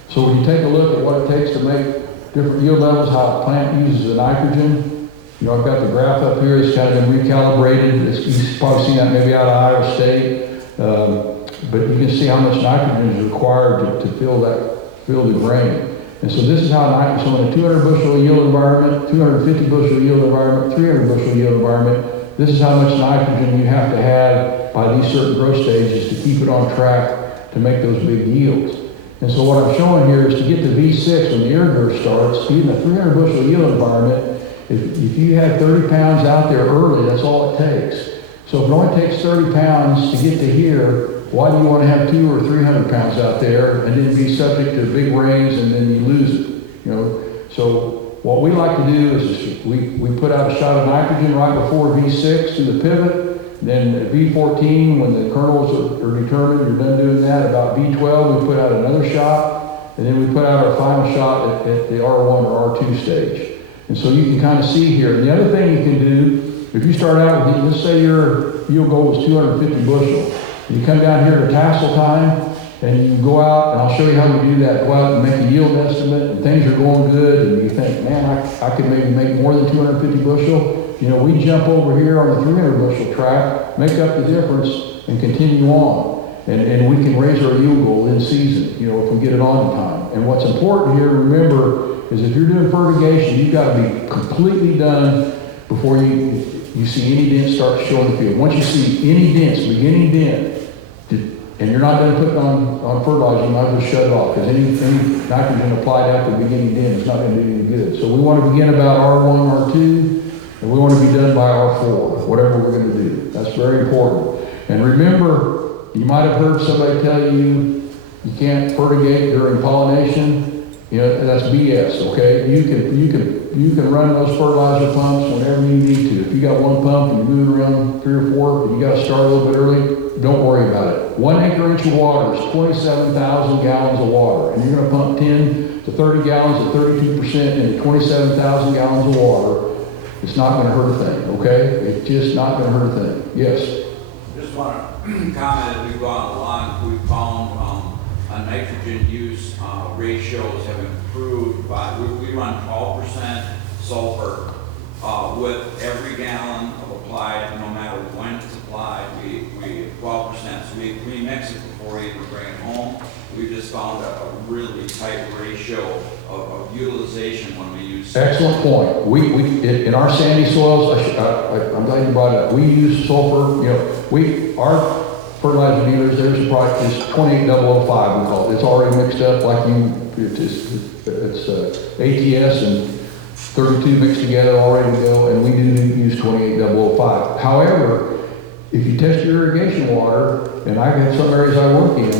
So when you take a look at what it takes to make different yield levels, how a plant uses the nitrogen, you know, I've got the graph up here. It's kind of been recalibrated. You've probably seen that maybe out of Iowa State. But you can see how much nitrogen is required to fill the grain. And so this is how nitrogen, so in a 200 bushel yield environment, 250 bushel yield environment, 300 bushel yield environment, this is how much nitrogen you have to have by these certain growth stages to keep it on track to make those big yields. And so what I'm showing here is to get to V6 when the ear growth starts, even a 300 bushel yield environment, if you had 30 pounds out there early, that's all it takes. So if it only takes 30 pounds to get to here, why do you want to have 200 or 300 pounds out there and then be subject to big rains and then you lose it? You know. So what we like to do is we put out a shot of nitrogen right before V6 to the pivot. Then at V14, when the kernels are determined, you're done doing that. About V12, we put out another shot, and then we put out our final shot at the R1 or R2 stage. And so you can kind of see here. And the other thing you can do, if you start out with, let's say your yield goal was 250 bushel, and you come down here to tassel time, and you go out, and I'll show you how we do that. Go out and make a yield estimate, and things are going good, and you think, man, I could maybe make more than 250 bushel. You know, we jump over here on the 300 bushel track, make up the difference, and continue on. And we can raise our yield goal in season, you know, if we get it on in time. And what's important here, remember, is if you're doing fertigation, you've got to be completely done before you see any dent start to show in the field. Once you see any dents, beginning dent, and you're not done putting on fertilizer, you might as well shut it off, because any nitrogen applied after the beginning dent is not going to do any good. So we want to begin about R1, R2, and we want to be done by R4, whatever we're going to do. That's very important. And remember, you might have heard somebody tell you can't fertigate during pollination. You know, that's BS, okay? You can run those fertilizer pumps whenever you need to. If you got one pump and you're moving around 3 or 4, and you gotta start a little bit early, don't worry about it. 1 acre inch of water is 27,000 gallons of water, and you're gonna pump 10 to 30 gallons at 32% into 27,000 gallons of water. It's not gonna hurt a thing, okay? It's just not gonna hurt a thing. Yes? Just want to comment, as we've gone along, we've found nitrogen use ratios have improved by, we run 12% sulfur with every gallon of applied, no matter when it's applied, we 12%. So we mix it before we even bring it home. We just found a really tight ratio of utilization when we use. Excellent point. In our sandy soils, I'm glad you brought it up. We use sulfur, you know, our fertilizer dealers, there's a product, it's 28005 we call it. It's already mixed up like it's ATS and 32 mixed together, all ready to go, and we do use 28005. However, if you test your irrigation water, and I've had some areas I work in,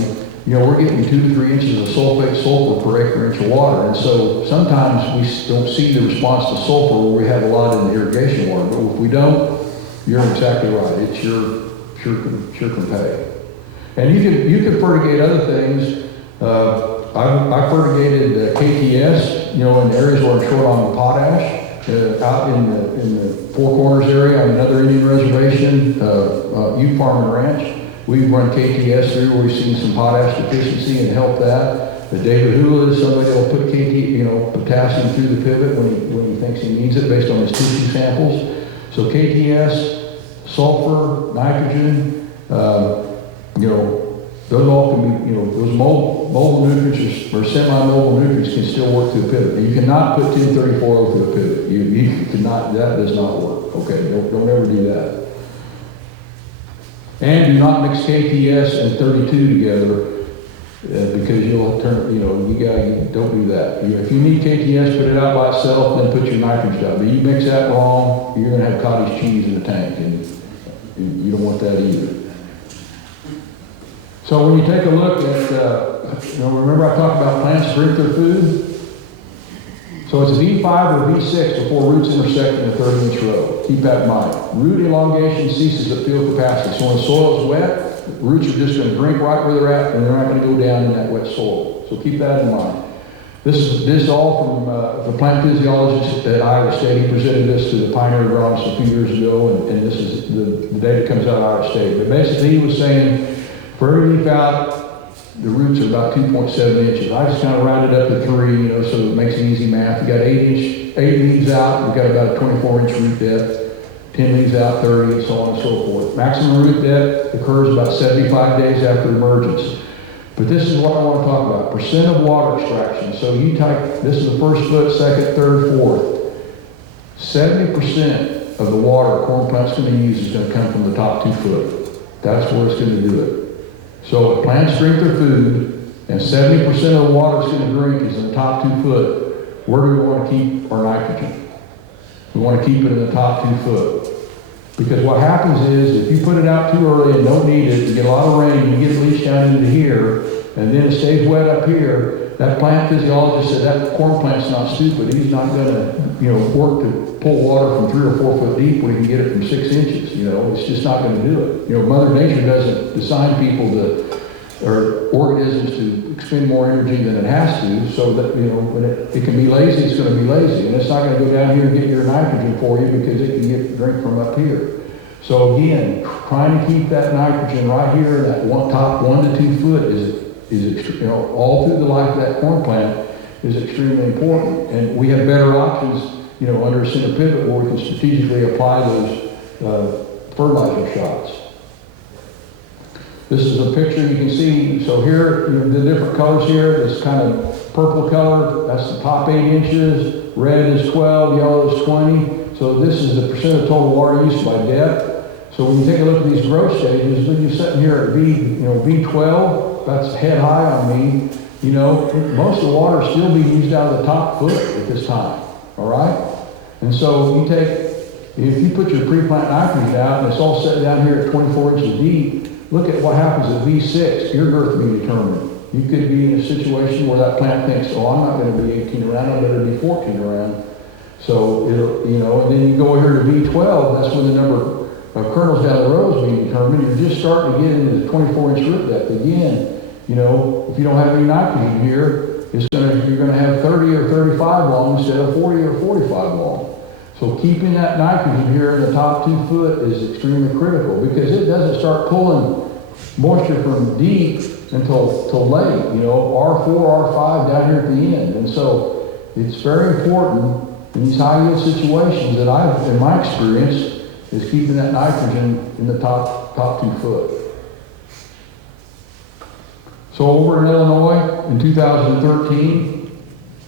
you know, we're getting 2 to 3 inches of sulfate sulfur per acre inch of water. And so sometimes we don't see the response to sulfur where we have a lot in the irrigation water. But if we don't, you're exactly right. It's sure can pay. And you can fertigate other things. I fertigated KTS, you know, in areas where I'm short on potash. Out in the Four Corners area on another Indian reservation, Ute Farm and Ranch. We've run KTS through where we've seen some potash deficiency and helped that. David Hula is somebody that'll put potassium through the pivot when he thinks he needs it based on his tissue samples. So KTS, sulfur, nitrogen, you know, those all can be, you know, those mobile nutrients or semi-mobile nutrients can still work through the pivot. And you cannot put 1034 through a pivot. You cannot, that does not work. Okay, don't ever do that. And do not mix KTS and 32 together because you'll turn, you know, don't do that. If you need KTS, put it out by itself, then put your nitrogen out. But you mix that wrong, you're going to have cottage cheese in the tank, and you don't want that either. So when you take a look at, you know, remember I talked about plants drink their food? So it's a V5 or V6 before roots intersect in a 30-inch row. Keep that in mind. Root elongation ceases at field capacity. So when the soil is wet, the roots are just going to drink right where they're at, and they're not going to go down in that wet soil. So keep that in mind. This is all from the plant physiologist at Iowa State. He presented this to the Pioneer Agronomists a few years ago, and this is the data comes out of Iowa State. But basically he was saying, for every leaf out, the roots are about 2.7 inches. I just kind of rounded up to 3, you know, so it makes it easy math. You got 8 leaves out, we've got about a 24-inch root depth, 10 leaves out, 30, and so on and so forth. Maximum root depth occurs about 75 days after emergence. But this is what I want to talk about, percent of water extraction. So you type, this is the first foot, second, third, fourth. 70% of the water a corn plant's going to use is going to come from the top 2 foot. That's where it's going to do it. So if plants drink their food, and 70% of the water it's going to drink is in the top 2 foot, where do we want to keep our nitrogen? We want to keep it in the top 2 foot. Because what happens is, if you put it out too early and don't need it, you get a lot of rain, you get it leached down into here, and then it stays wet up here, that plant physiologist said that corn plant's not stupid. He's not going to, you know, work to pull water from 3 or 4 foot deep when he can get it from 6 inches. You know, it's just not going to do it. You know, Mother Nature doesn't design people or organisms to expend more energy than it has to, so that, you know, when it can be lazy, it's going to be lazy. And it's not going to go down here and get your nitrogen for you because it can get drink from up here. So again, trying to keep that nitrogen right here in that top 1 to 2 foot is you know, all through the life of that corn plant is extremely important. And we have better options, you know, under a center pivot where we can strategically apply those fertilizer shots. This is a picture you can see. So here, you know, the different colors here, this kind of purple color, that's the top 8 inches. Red is 12, yellow is 20. So this is the percent of total water use by depth. So when you take a look at these growth stages, when you're sitting here at V12, that's head high on me. You know, most of the water is still being used out of the top foot at this time. All right? And so if you put your pre-plant nitrogen out and it's all set down here at 24 inches deep, look at what happens at V6, your girth being determined. you could be in a situation where that plant thinks, oh, I'm not gonna be 18 around, I better be 14 around. So it'll, you know, and then you go here to B12, that's when the number of kernels down the road is being determined. You're just starting to get into the 24-inch root depth again. You know, if you don't have any nitrogen here, you're gonna have 30 or 35 long instead of 40 or 45 long. So keeping that nitrogen here in the top 2 foot is extremely critical because it doesn't start pulling moisture from deep until late, you know, R4, R5 down here at the end. And so it's very important in these high yield situations that I've, in my experience, is keeping that nitrogen in the top 2 foot. So over in Illinois in 2013,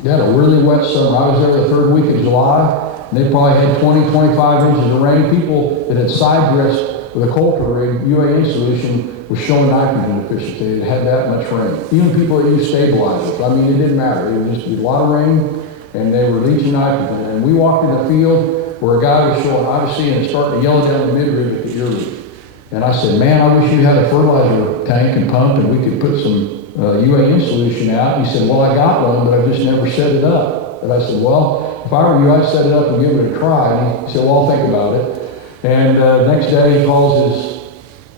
they had a really wet summer. I was there the 3rd week of July, and they probably had 20, 25 inches of rain. People that had side dressed with a Coulter rig, UAN solution, was showing nitrogen deficiency. It had that much rain. Even people that used stabilizers. I mean, it didn't matter. It was just a lot of rain, and they were leaching nitrogen. And we walked in the field where a guy was showing, I was seeing it starting to yellow down the mid-rib at the ear root. And I said, man, I wish you had a fertilizer tank and pump and we could put some UAN solution out. And he said, well, I got one, but I just never set it up. And I said, well, if I were you, I'd set it up and give it a try. And he said, well, I'll think about it. And next day he calls his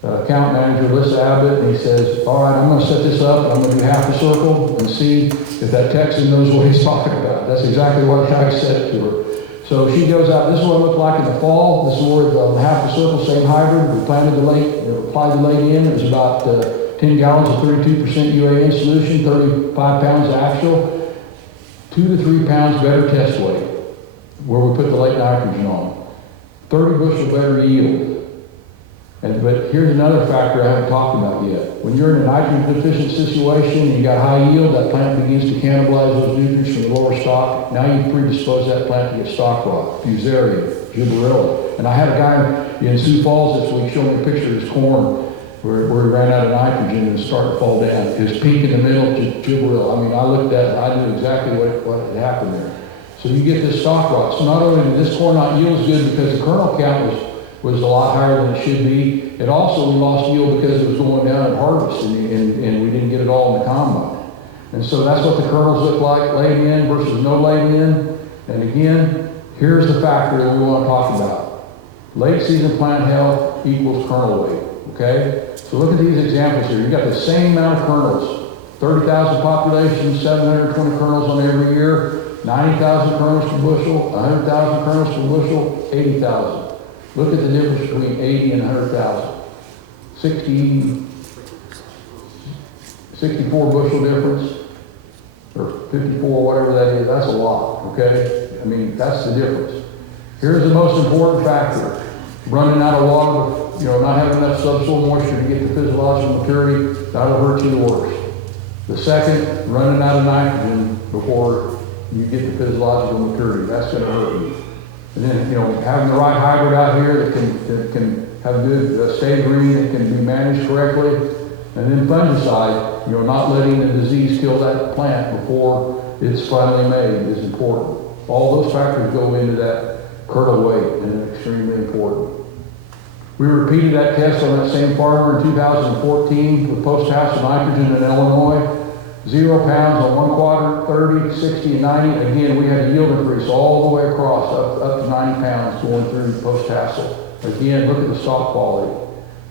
account manager, Alyssa Abbott, and he says, all right, I'm going to set this up. I'm going to do half a circle and see if that Texan knows what he's talking about. That's exactly what I said to her. So she goes out, this is what it looked like in the fall. This is where the half a circle, same hybrid. We planted the late, applied the late in. It was about 10 gallons of 32% UAN solution, 35 pounds actual, 2 to 3 pounds better test weight, where we put the late nitrogen on. 30 bushel better yield. But here's another factor I haven't talked about yet. When you're in a nitrogen deficient situation and you got high yield, that plant begins to cannibalize those nutrients from the lower stalk. Now you predispose that plant to get stalk rot, Fusarium, Gibberella. And I had a guy in Sioux Falls this week show me a picture of his corn where he ran out of nitrogen and was starting to fall down. It was pink in the middle, Gibberella. I mean, I looked at it, I knew exactly what had happened there. So you get this stalk rot. So not only did this corn not yield as good because the kernel count was a lot higher than it should be. It also, we lost yield because it was going down at harvest and we didn't get it all in the combine. And so that's what the kernels look like, laid in versus no laid in. And again, here's the factor that we want to talk about. Late season plant health equals kernel weight, okay? So look at these examples here. You've got the same amount of kernels, 30,000 population, 720 kernels on every year, 90,000 kernels per bushel, 100,000 kernels per bushel, 80,000. Look at the difference between 80 and 100,000. 64 bushel difference, or 54, whatever that is, that's a lot, okay? I mean, that's the difference. Here's the most important factor. Running out of water, not having enough subsoil moisture to get the physiological maturity, that'll hurt you the worst. The second, running out of nitrogen before you get the physiological maturity, that's gonna hurt you. And then, having the right hybrid out here that can have good stay green, that can be managed correctly. And then fungicide, not letting the disease kill that plant before it's finally made is important. All those factors go into that kernel weight and they're extremely important. We repeated that test on that same farmer in 2014 with post-hassle nitrogen in Illinois. 0 pounds on one quadrant, 30, 60, and 90. Again, we had a yield increase all the way across, up to 90 pounds going through post-hassle. Again, look at the stalk quality.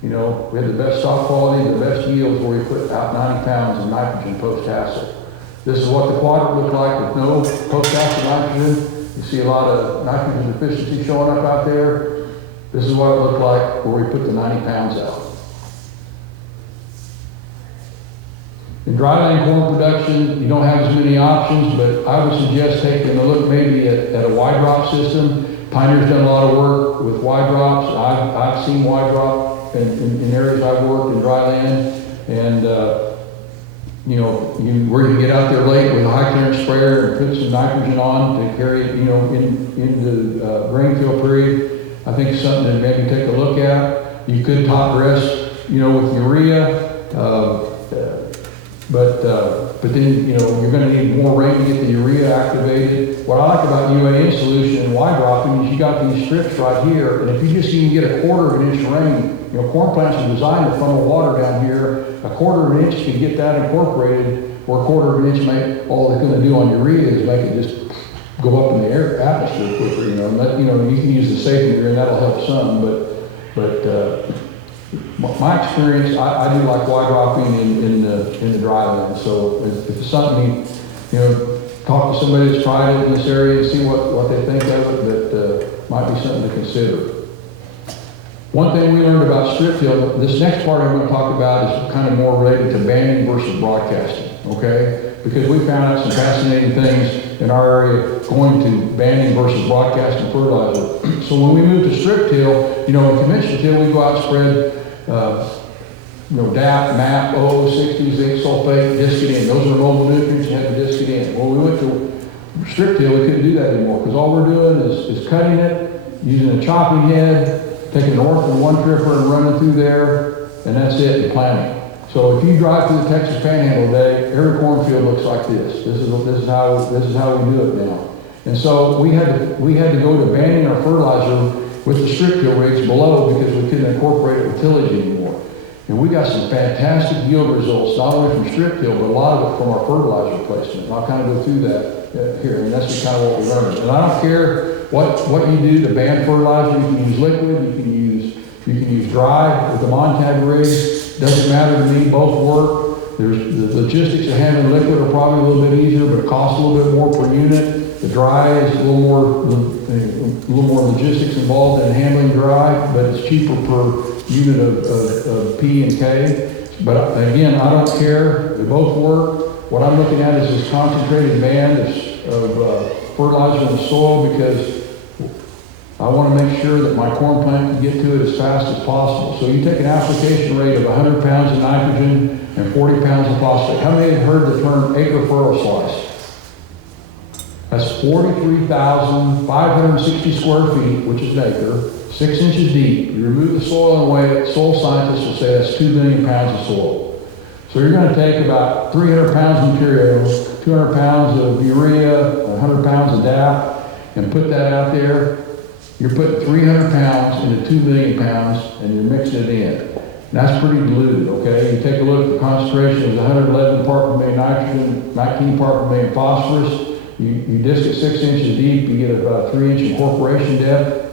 We had the best stalk quality, the best yields where we put out 90 pounds of nitrogen post-hassle. This is what the quadrant looked like with no post-hassle nitrogen. You see a lot of nitrogen deficiency showing up out there. This is what it looked like where we put the 90 pounds out. In dryland corn production, you don't have as many options, but I would suggest taking a look maybe at a Y drop system. Pioneer's done a lot of work with Y drops. I've seen Y drop in areas I've worked in dryland, and where you can get out there late with a high clearance sprayer and put some nitrogen on to carry it, into the grain fill period. I think it's something to maybe take a look at. You could top dress, with urea. But but then, you know, you're gonna need more rain to get the urea activated. What I like about UAN solution and Y dropping is you got these strips right here, and if you just even get a quarter of an inch of rain, you know, corn plants are designed to funnel water down here. A quarter of an inch can get that incorporated, or a quarter of an inch make, all it's gonna do on urea is make it just go up in the air atmosphere quicker, you know, and that, you know, you can use the safety and that'll help some, but my experience, I do like Y dropping in the dry land, so if it's something, you know, talk to somebody that's tried it in this area and see what they think of it, but might be something to consider. One thing we learned about strip till, this next part I'm going to talk about is kind of more related to banding versus broadcasting, okay? Because we found out some fascinating things in our area going to banding versus broadcasting fertilizer. So when we moved to strip till, you know, in conventional till, we go out and spread, you know, DAP, MAP, O60, zinc sulfate, disc it in. Those are mobile nutrients, you have to disc it in. Well, we went to strip till, we couldn't do that anymore because all we're doing is cutting it, using a chopping head, taking an orphan one tripper and running through there, and that's it, and planting. So if you drive through the Texas Panhandle today, every cornfield looks like this. This is how we do it now. And so we had to go to banding our fertilizer with the strip till rigs below because we couldn't incorporate it with tillage anymore. And we got some fantastic yield results, not only from strip till, but a lot of it from our fertilizer placement. And I'll kind of go through that here, and that's just kind of what we learned. And I don't care what you do to ban fertilizer. You can use liquid, you can use dry with the Montag rigs. Doesn't matter to me, both work. There's the logistics of handling liquid are probably a little bit easier, but it costs a little bit more per unit. The dry is a little more logistics involved in handling dry, but it's cheaper per unit of P and K. But again, I don't care. They both work. What I'm looking at is this concentrated band of fertilizer in the soil because I want to make sure that my corn plant can get to it as fast as possible. So you take an application rate of 100 pounds of nitrogen and 40 pounds of phosphate. How many have heard the term acre furrow slice? That's 43,560 square feet, which is an acre, 6 inches deep. You remove the soil and weigh it, soil scientists will say that's 2 million pounds of soil. So you're going to take about 300 pounds of material, 200 pounds of urea, 100 pounds of DAP, and put that out there. You're putting 300 pounds into 2 million pounds, and you're mixing it in. And that's pretty diluted, okay? You take a look at the concentration of 111 part per million nitrogen, 19 part per million phosphorus. You disc it 6 inches deep, you get about a 3-inch incorporation depth.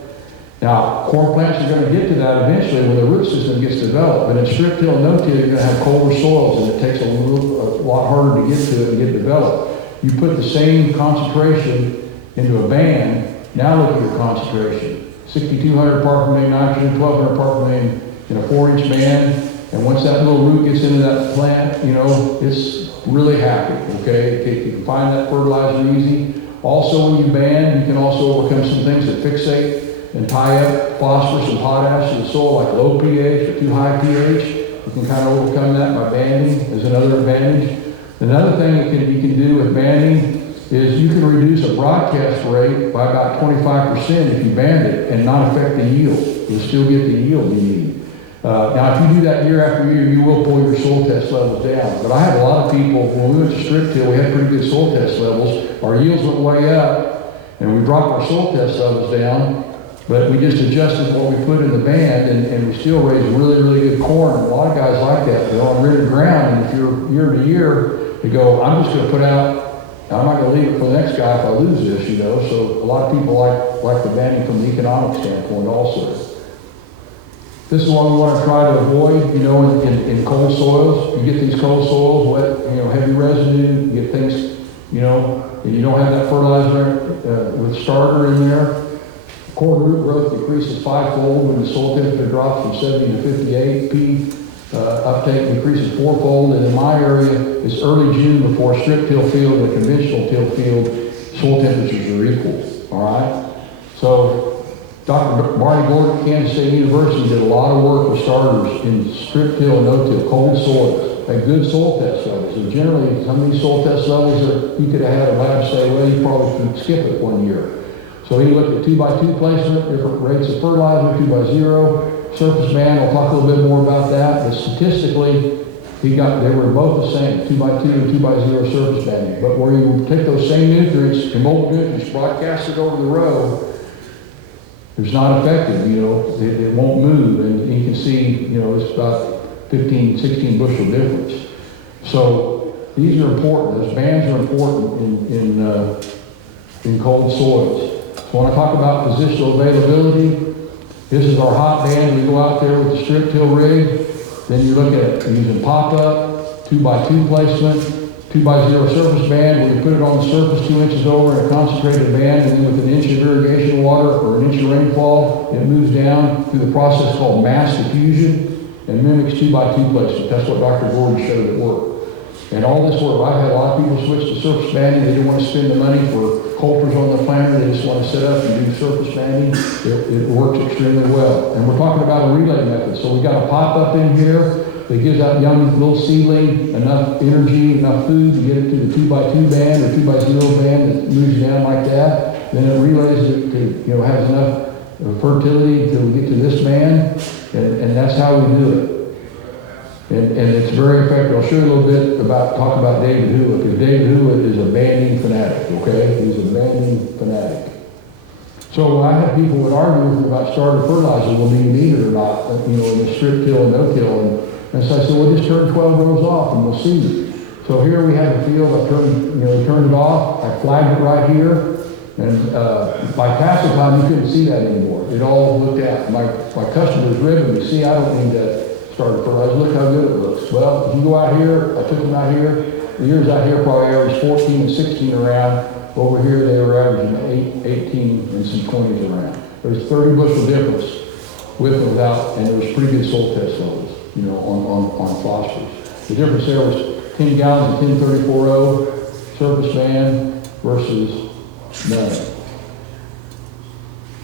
Now, corn plants are going to get to that eventually when the root system gets developed. But in strip till and no-till, you're going to have colder soils, and it takes a lot harder to get to it and get developed. You put the same concentration into a band. Now look at your concentration. 6,200 part per million nitrogen, 1,200 part per million in a 4-inch band. And once that little root gets into that plant, you know, it's really happy, okay? You can find that fertilizer easy. Also, when you band, you can also overcome some things that fixate and tie up phosphorus and potash to the soil, like low pH or too high pH. You can kind of overcome that by banding as another advantage. Another thing that you can do with banding is you can reduce a broadcast rate by about 25% if you band it and not affect the yield. You'll still get the yield you need. Now, if you do that year after year, you will pull your soil test levels down. But I have a lot of people, when we went to strip till, we had pretty good soil test levels. Our yields went way up, and we dropped our soil test levels down, but we just adjusted what we put in the band, and we still raised really, really good corn. And a lot of guys like that. They're on rooted ground, and if you're year to year, they go, I'm just going to put out, I'm not going to leave it for the next guy if I lose this, you know. So a lot of people like the banding from the economic standpoint also. This is what we want to try to avoid, you know, in cold soils. You get these cold soils, wet, you know, heavy residue, you get things, you know, and you don't have that fertilizer with starter in there. Corn root growth decreases 5-fold when the soil temperature drops from 70 to 58. P uptake increases 4-fold, and in my area, it's early June before a strip till field and a conventional till field, soil temperatures are equal, all right? So Dr. Marty Gordon at Kansas State University did a lot of work with starters in strip till and no-till, cold soils, at good soil test levels. And generally, some of these soil test levels that you could have had a lab say, well, you probably should skip it 1 year. So he looked at 2x2 placement, different rates of fertilizer, 2x0, surface band. I'll talk a little bit more about that. But statistically, they were both the same, 2x2 and 2x0 surface banding. But where you take those same nutrients, mobile nutrients, broadcast it over the row, it's not effective, it won't move, and you can see, it's about 15, 16 bushel difference. So these are important, those bands are important in cold soils. So when I talk about positional availability, this is our hot band. We go out there with the strip till rig, then you look at using pop-up, 2x2 placement, 2x0 surface band, where you put it on the surface 2 inches over in a concentrated band, and then with an inch of irrigation water or an inch of rainfall, it moves down through the process called mass diffusion and mimics 2x2 placement. That's what Dr. Gordon showed at work. And all this work, I've had a lot of people switch to surface banding. They don't want to spend the money for coulters on the planter. They just want to set up and do surface banding. It works extremely well. And we're talking about a relay method. So we got a pop-up in here that gives that young little seedling enough energy, enough food to get it to the 2x2 band or 2x0 band that moves down like that. Then it relays it to, has enough fertility until we get to this band. And that's how we do it. And it's very effective. I'll show you a little bit talk about David Hewlett, because David Hewlett is a banding fanatic, okay? He's a banding fanatic. So I had people would argue with me about starter fertilizer, well, do you need it or not, in the strip till and no-till. And so I said, well, just turn 12 rows off and we'll see. So here we have the field. I turned it off. I flagged it right here. And by passing time, you couldn't see that anymore. It all looked out. My customer's ribbon, you see, I don't need that starter fertilizer. Look how good it looks. Well, if you go out here, I took them out here. The years out here probably averaged 14 and 16 around. Over here, they were averaging 18 and some 20s around. There's 30 bushel difference with and without, and there was pretty good soil test levels, on phosphorus. The difference there was 10 gallons of 1034O surface band versus none.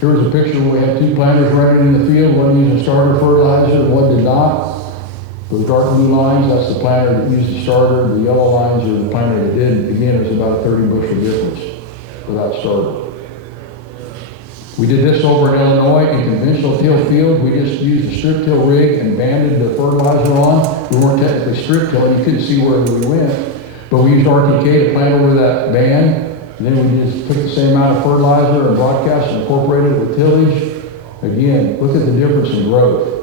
Here's a picture where we had 2 planters running in the field, one using starter fertilizer and one did not. Those dark blue lines, that's the planter that used the starter. The yellow lines are the planter that didn't. Again, it was about a 30 bushel difference without starter. We did this over in Illinois in conventional till field. We just used a strip till rig and banded the fertilizer on. We weren't technically strip tilling, you couldn't see where we went. But we used RTK to plant over that band. And then we just took the same amount of fertilizer and broadcast and incorporated it with tillage. Again, look at the difference in growth.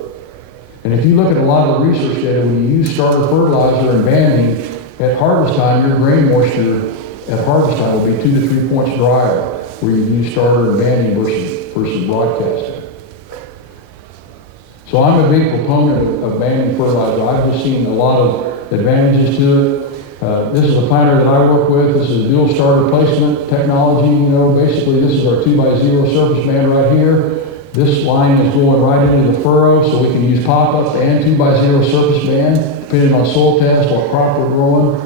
And if you look at a lot of the research data, when you use starter fertilizer and banding, at harvest time, your grain moisture at harvest time will be 2 to 3 points drier where you use starter and banding versus broadcasting. So I'm a big proponent of banding fertilizer. I've just seen a lot of advantages to it. This is a planter that I work with. This is a dual starter placement technology. Basically this is our 2x0 surface band right here. This line is going right into the furrow, so we can use pop-up and 2x0 surface band, depending on soil test, what crop we're growing.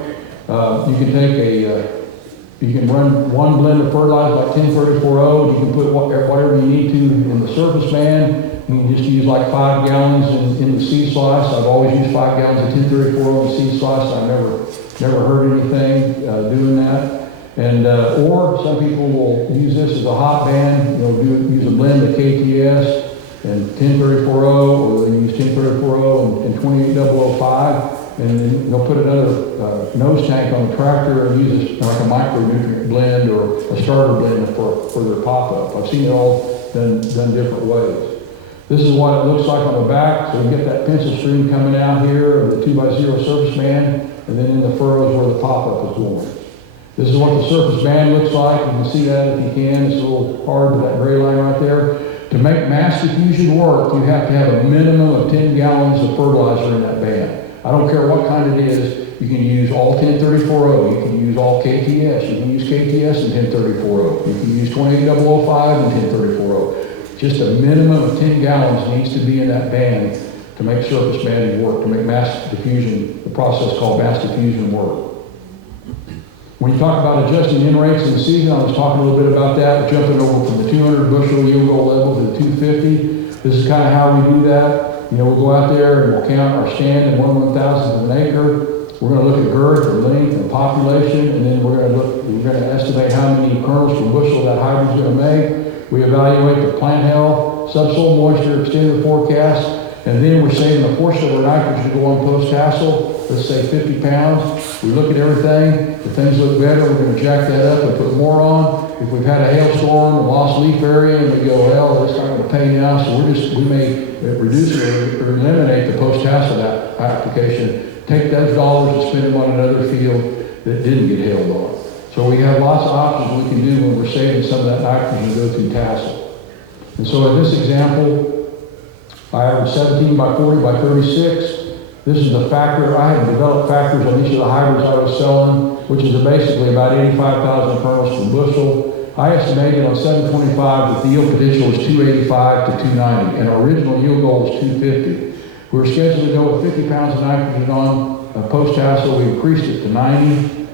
You can run one blend of fertilizer like 1034O. You can put whatever you need to in the surface band. You can just use like 5 gallons in the seed slice. I've always used 5 gallons of 1034O in the seed slice. I've never heard anything doing that. And or some people will use this as a hot band. Use a blend of KTS and 1034O, or they use 1034O and 28005. And then they'll put another nose tank on the tractor and use it like a micronutrient blend or a starter blend for their pop-up. I've seen it all done different ways. This is what it looks like on the back. So you get that pencil stream coming out here of the 2x0 surface band, and then in the furrows where the pop-up is going. This is what the surface band looks like. You can see that if you can. It's a little hard with that gray line right there. To make mass diffusion work, you have to have a minimum of 10 gallons of fertilizer in that band. I don't care what kind it is. You can use all 1034O. You can use all KTS. You can use KTS and 1034O. You can use 28005 and 1034O. Just a minimum of 10 gallons needs to be in that band to make surface banding work, to make mass diffusion, the process called mass diffusion work. When you talk about adjusting in rates in the season, I was talking a little bit about that. We're jumping over from the 200 bushel yield goal level to the 250. This is kind of how we do that. We'll go out there and we'll count our stand in 1/1000th of an acre. We're going to look at girth and length and population, and then we're going to estimate how many kernels per bushel that hybrid's going to make. We evaluate the plant health, subsoil moisture, extended forecast, And then we're saving a portion of our nitrogen to go on post tassel, let's say 50 pounds. We look at everything, if things look better, we're gonna jack that up and put more on. If we've had a hailstorm, a lost leaf area, and we go, well, it's not gonna pay now, so we may reduce or eliminate the post tassel application, take those dollars and spend them on another field that didn't get hailed on. So we have lots of options we can do when we're saving some of that nitrogen to go through tassel. And so in this example, I have 17 by 40 by 36. This is the factor. I had developed factors on each of the hybrids I was selling, which is basically about 85,000 kernels per bushel. I estimated on 725 that the yield potential was 285 to 290, and our original yield goal was 250. We were scheduled to go with 50 pounds of nitrogen on post-tassel. We increased it to 90.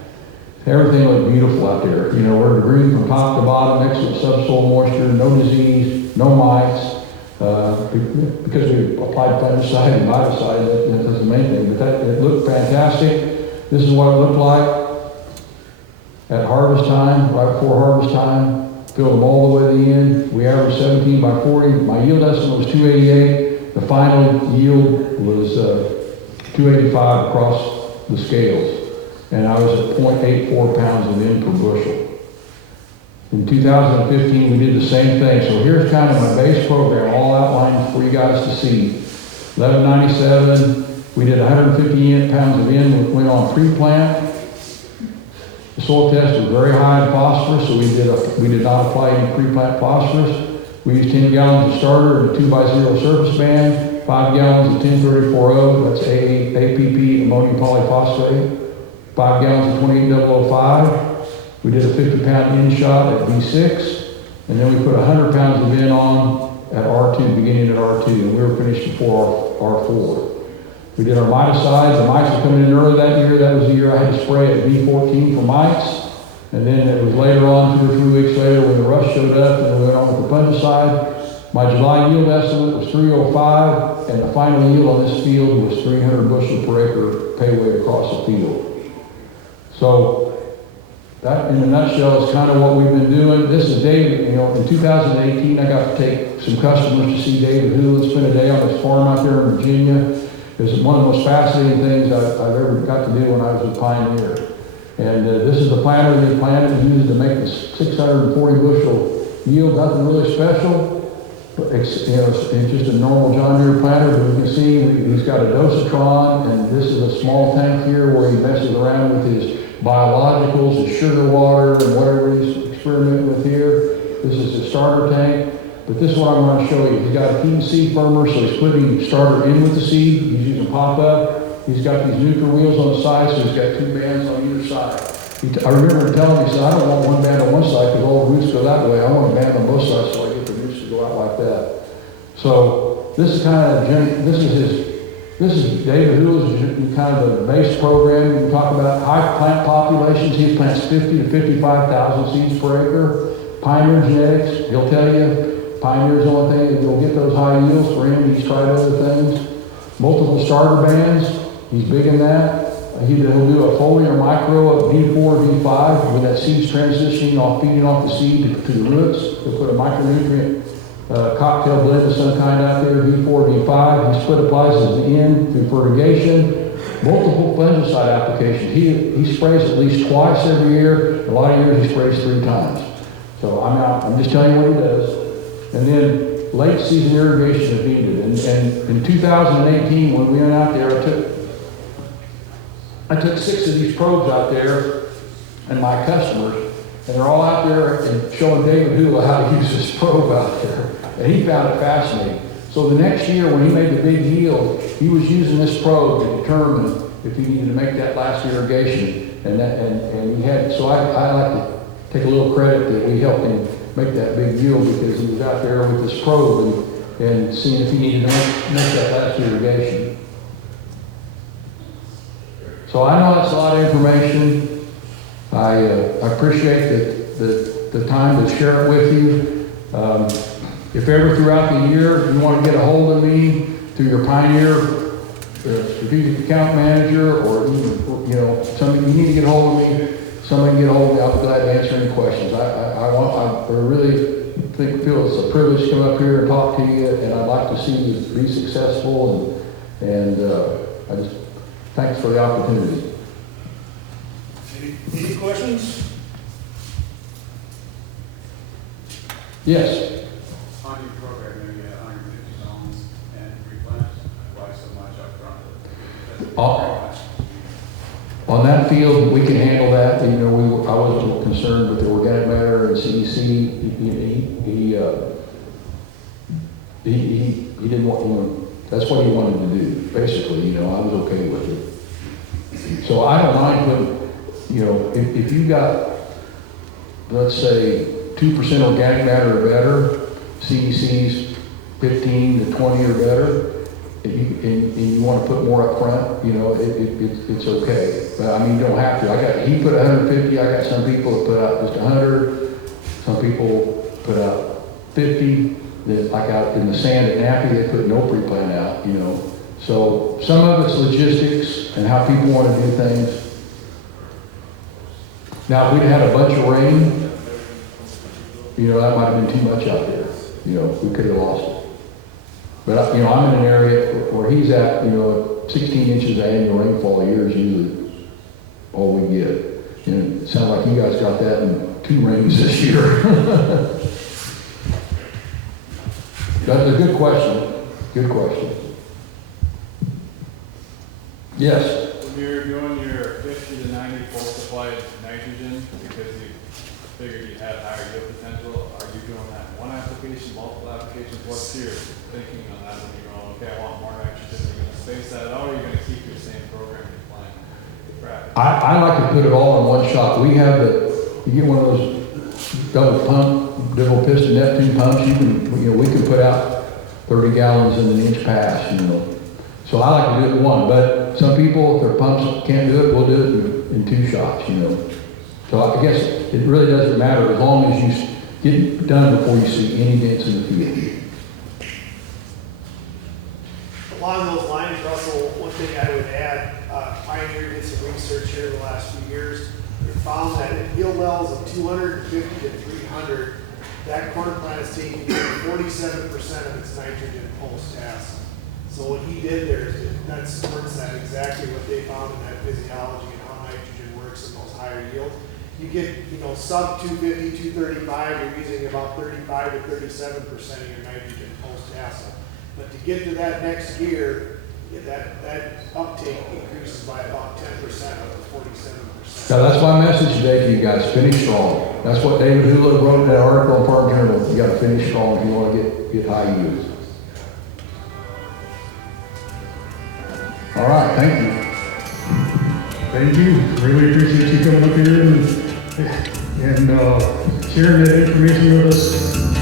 Everything looked beautiful out there. You know, we're green from top to bottom, excellent subsoil moisture, no disease, no mites. Because we applied fungicide and miticide, that's the main thing, but it looked fantastic. This is what it looked like at harvest time, right before harvest time. Filled them all the way to the end. We averaged 17 by 40. My yield estimate was 288. The final yield was 285 across the scales. And I was at 0.84 pounds of N per bushel. In 2015, we did the same thing. So here's kind of my base program, all outlined for you guys to see. 1197, we did 150 pounds of N, went on pre-plant. The soil test was very high in phosphorus, so we did not apply any pre-plant phosphorus. We used 10 gallons of starter in a 2x0 surface band, 5 gallons of 10-30-40, that's APP, ammonium polyphosphate, 5 gallons of 28005. We did a 50-pound N shot at V6, and then we put 100 pounds of N on at R2, beginning at R2, and we were finished before R4. We did our miticides. The mites were coming in early that year. That was the year I had to spray at V14 for mites. And then it was later on, 2 or 3 weeks later, when the rust showed up, and we went on with the fungicide. My July yield estimate was 305, and the final yield on this field was 300 bushel per acre pay weight across the field. So that, in a nutshell, is kind of what we've been doing. This is David. You know, in 2018, I got to take some customers to see David Hewlett, spend a day on his farm out there in Virginia. It was one of the most fascinating things I've ever got to do when I was with Pioneer. And this is the planter they planted and used to make the 640 bushel yield. Nothing really special, but it's, you know, it's just a normal John Deere planter. But you can see he's got a dosatron, and this is a small tank here where he messes around with his biologicals, his sugar water, and whatever he's experimenting with here. This is his starter tank. But this is what I'm going to show you. He's got a keen seed firmer, so he's putting starter in with the seed. He's using pop-up. He's got these neutral wheels on the side, so he's got 2 bands on either side. I remember him telling me, he said, I don't want one band on one side because all the roots go that way. I want a band on both sides so I get the roots to go out like that. So this is kind of, this is David Hewlett's kind of the base program. You talk about high plant populations. He plants 50 to 55,000 seeds per acre. Pioneer genetics, he'll tell you, Pioneer's the only thing that will get those high yields for him. He's tried other things. Multiple starter bands, he's big in that. He'll do a foliar micro of V4, V5, when that seed's transitioning off, feeding off the seed to the roots. He'll put a micronutrient cocktail blend of some kind out there, V4, V5. He split applies at the end through fertigation. Multiple fungicide applications. He sprays at least twice every year. A lot of years he sprays 3 times. So I'm just telling you what he does. And then late season irrigation is needed. And in 2018, when we went out there, I took 6 of these probes out there and my customers, and they're all out there and showing David Hewlett how to use this probe out there. And he found it fascinating. So the next year when he made the big yield, he was using this probe to determine if he needed to make that last irrigation. And he had, so I like to take a little credit that we helped him make that big yield because he was out there with this probe and seeing if he needed to make that last irrigation. So I know that's a lot of information. I appreciate the time to share it with you. If ever throughout the year you want to get a hold of me through your Pioneer strategic account manager, or even, you know, somebody, you need to get a hold of me. Somebody can get a hold of me. I'll be glad to answer any questions. I really feel it's a privilege to come up here and talk to you, and I'd like to see you be successful, and I just, thanks for the opportunity. Any questions? Yes, On your program, you get 150 gallons and replenish, why so much upfront? on that field, we can handle that, you know, I wasn't concerned with the organic matter and CEC, he didn't want, you know, that's what he wanted to do, basically, you know, I was okay with it. So I don't mind putting, you know, if you got, let's say, 2% organic matter or better, CEC's 15 to 20 or better, and you want to put more up front, you know, it's okay. But I mean, you don't have to. He put 150, I got some people that put out just 100, some people put out 50, that like out in the sand at Nappy, they put no pre-plant out, you know. So some of it's logistics and how people want to do things. Now, if we'd had a bunch of rain, you know, that might have been too much out there. You know, we could have lost it. But, you know, I'm in an area where he's at, you know, 16 inches of annual rainfall a year is usually all we get. And it sounds like you guys got that in 2 rains this year. That's a good question. Good question. Yes. When you're doing your 50 to 90 falsified nitrogen, because you figured you had higher yield potential, are you doing that in one application, multiple applications? What's your thinking on that when you're going, okay, I want more nitrogen, are you gonna space that out, or are you gonna keep your same program you're playing? I like to put it all in one shot. We have you get one of those double piston Neptune pumps, you know, we can put out 30 gallons in an inch pass, you know. So I like to do it in one, but some people, if their pumps can't do it, we'll do it in 2 shots, you know. So I guess it really doesn't matter as long as you get it done before you see any dents in the field. Along those lines, Russell, one thing I would add, Pioneer did some research here the last few years. They found that at yield levels of 250 to 300, that corn plant is taking 47% of its nitrogen post-task. So what he did there is that supports that exactly what they found in that physiology and how nitrogen works in those higher yields. You get, you know, sub 250, 235, you're using about 35 to 37% of your nitrogen post-tassel. But to get to that next year, that uptake increases by about 10% of the 47%. Now that's my message today to you guys, finish strong. That's what David Hula wrote in that article in Farm Journal. You gotta finish strong if you wanna get high yields. All right, thank you. Thank you. Really appreciate you coming up here and sharing that information with us.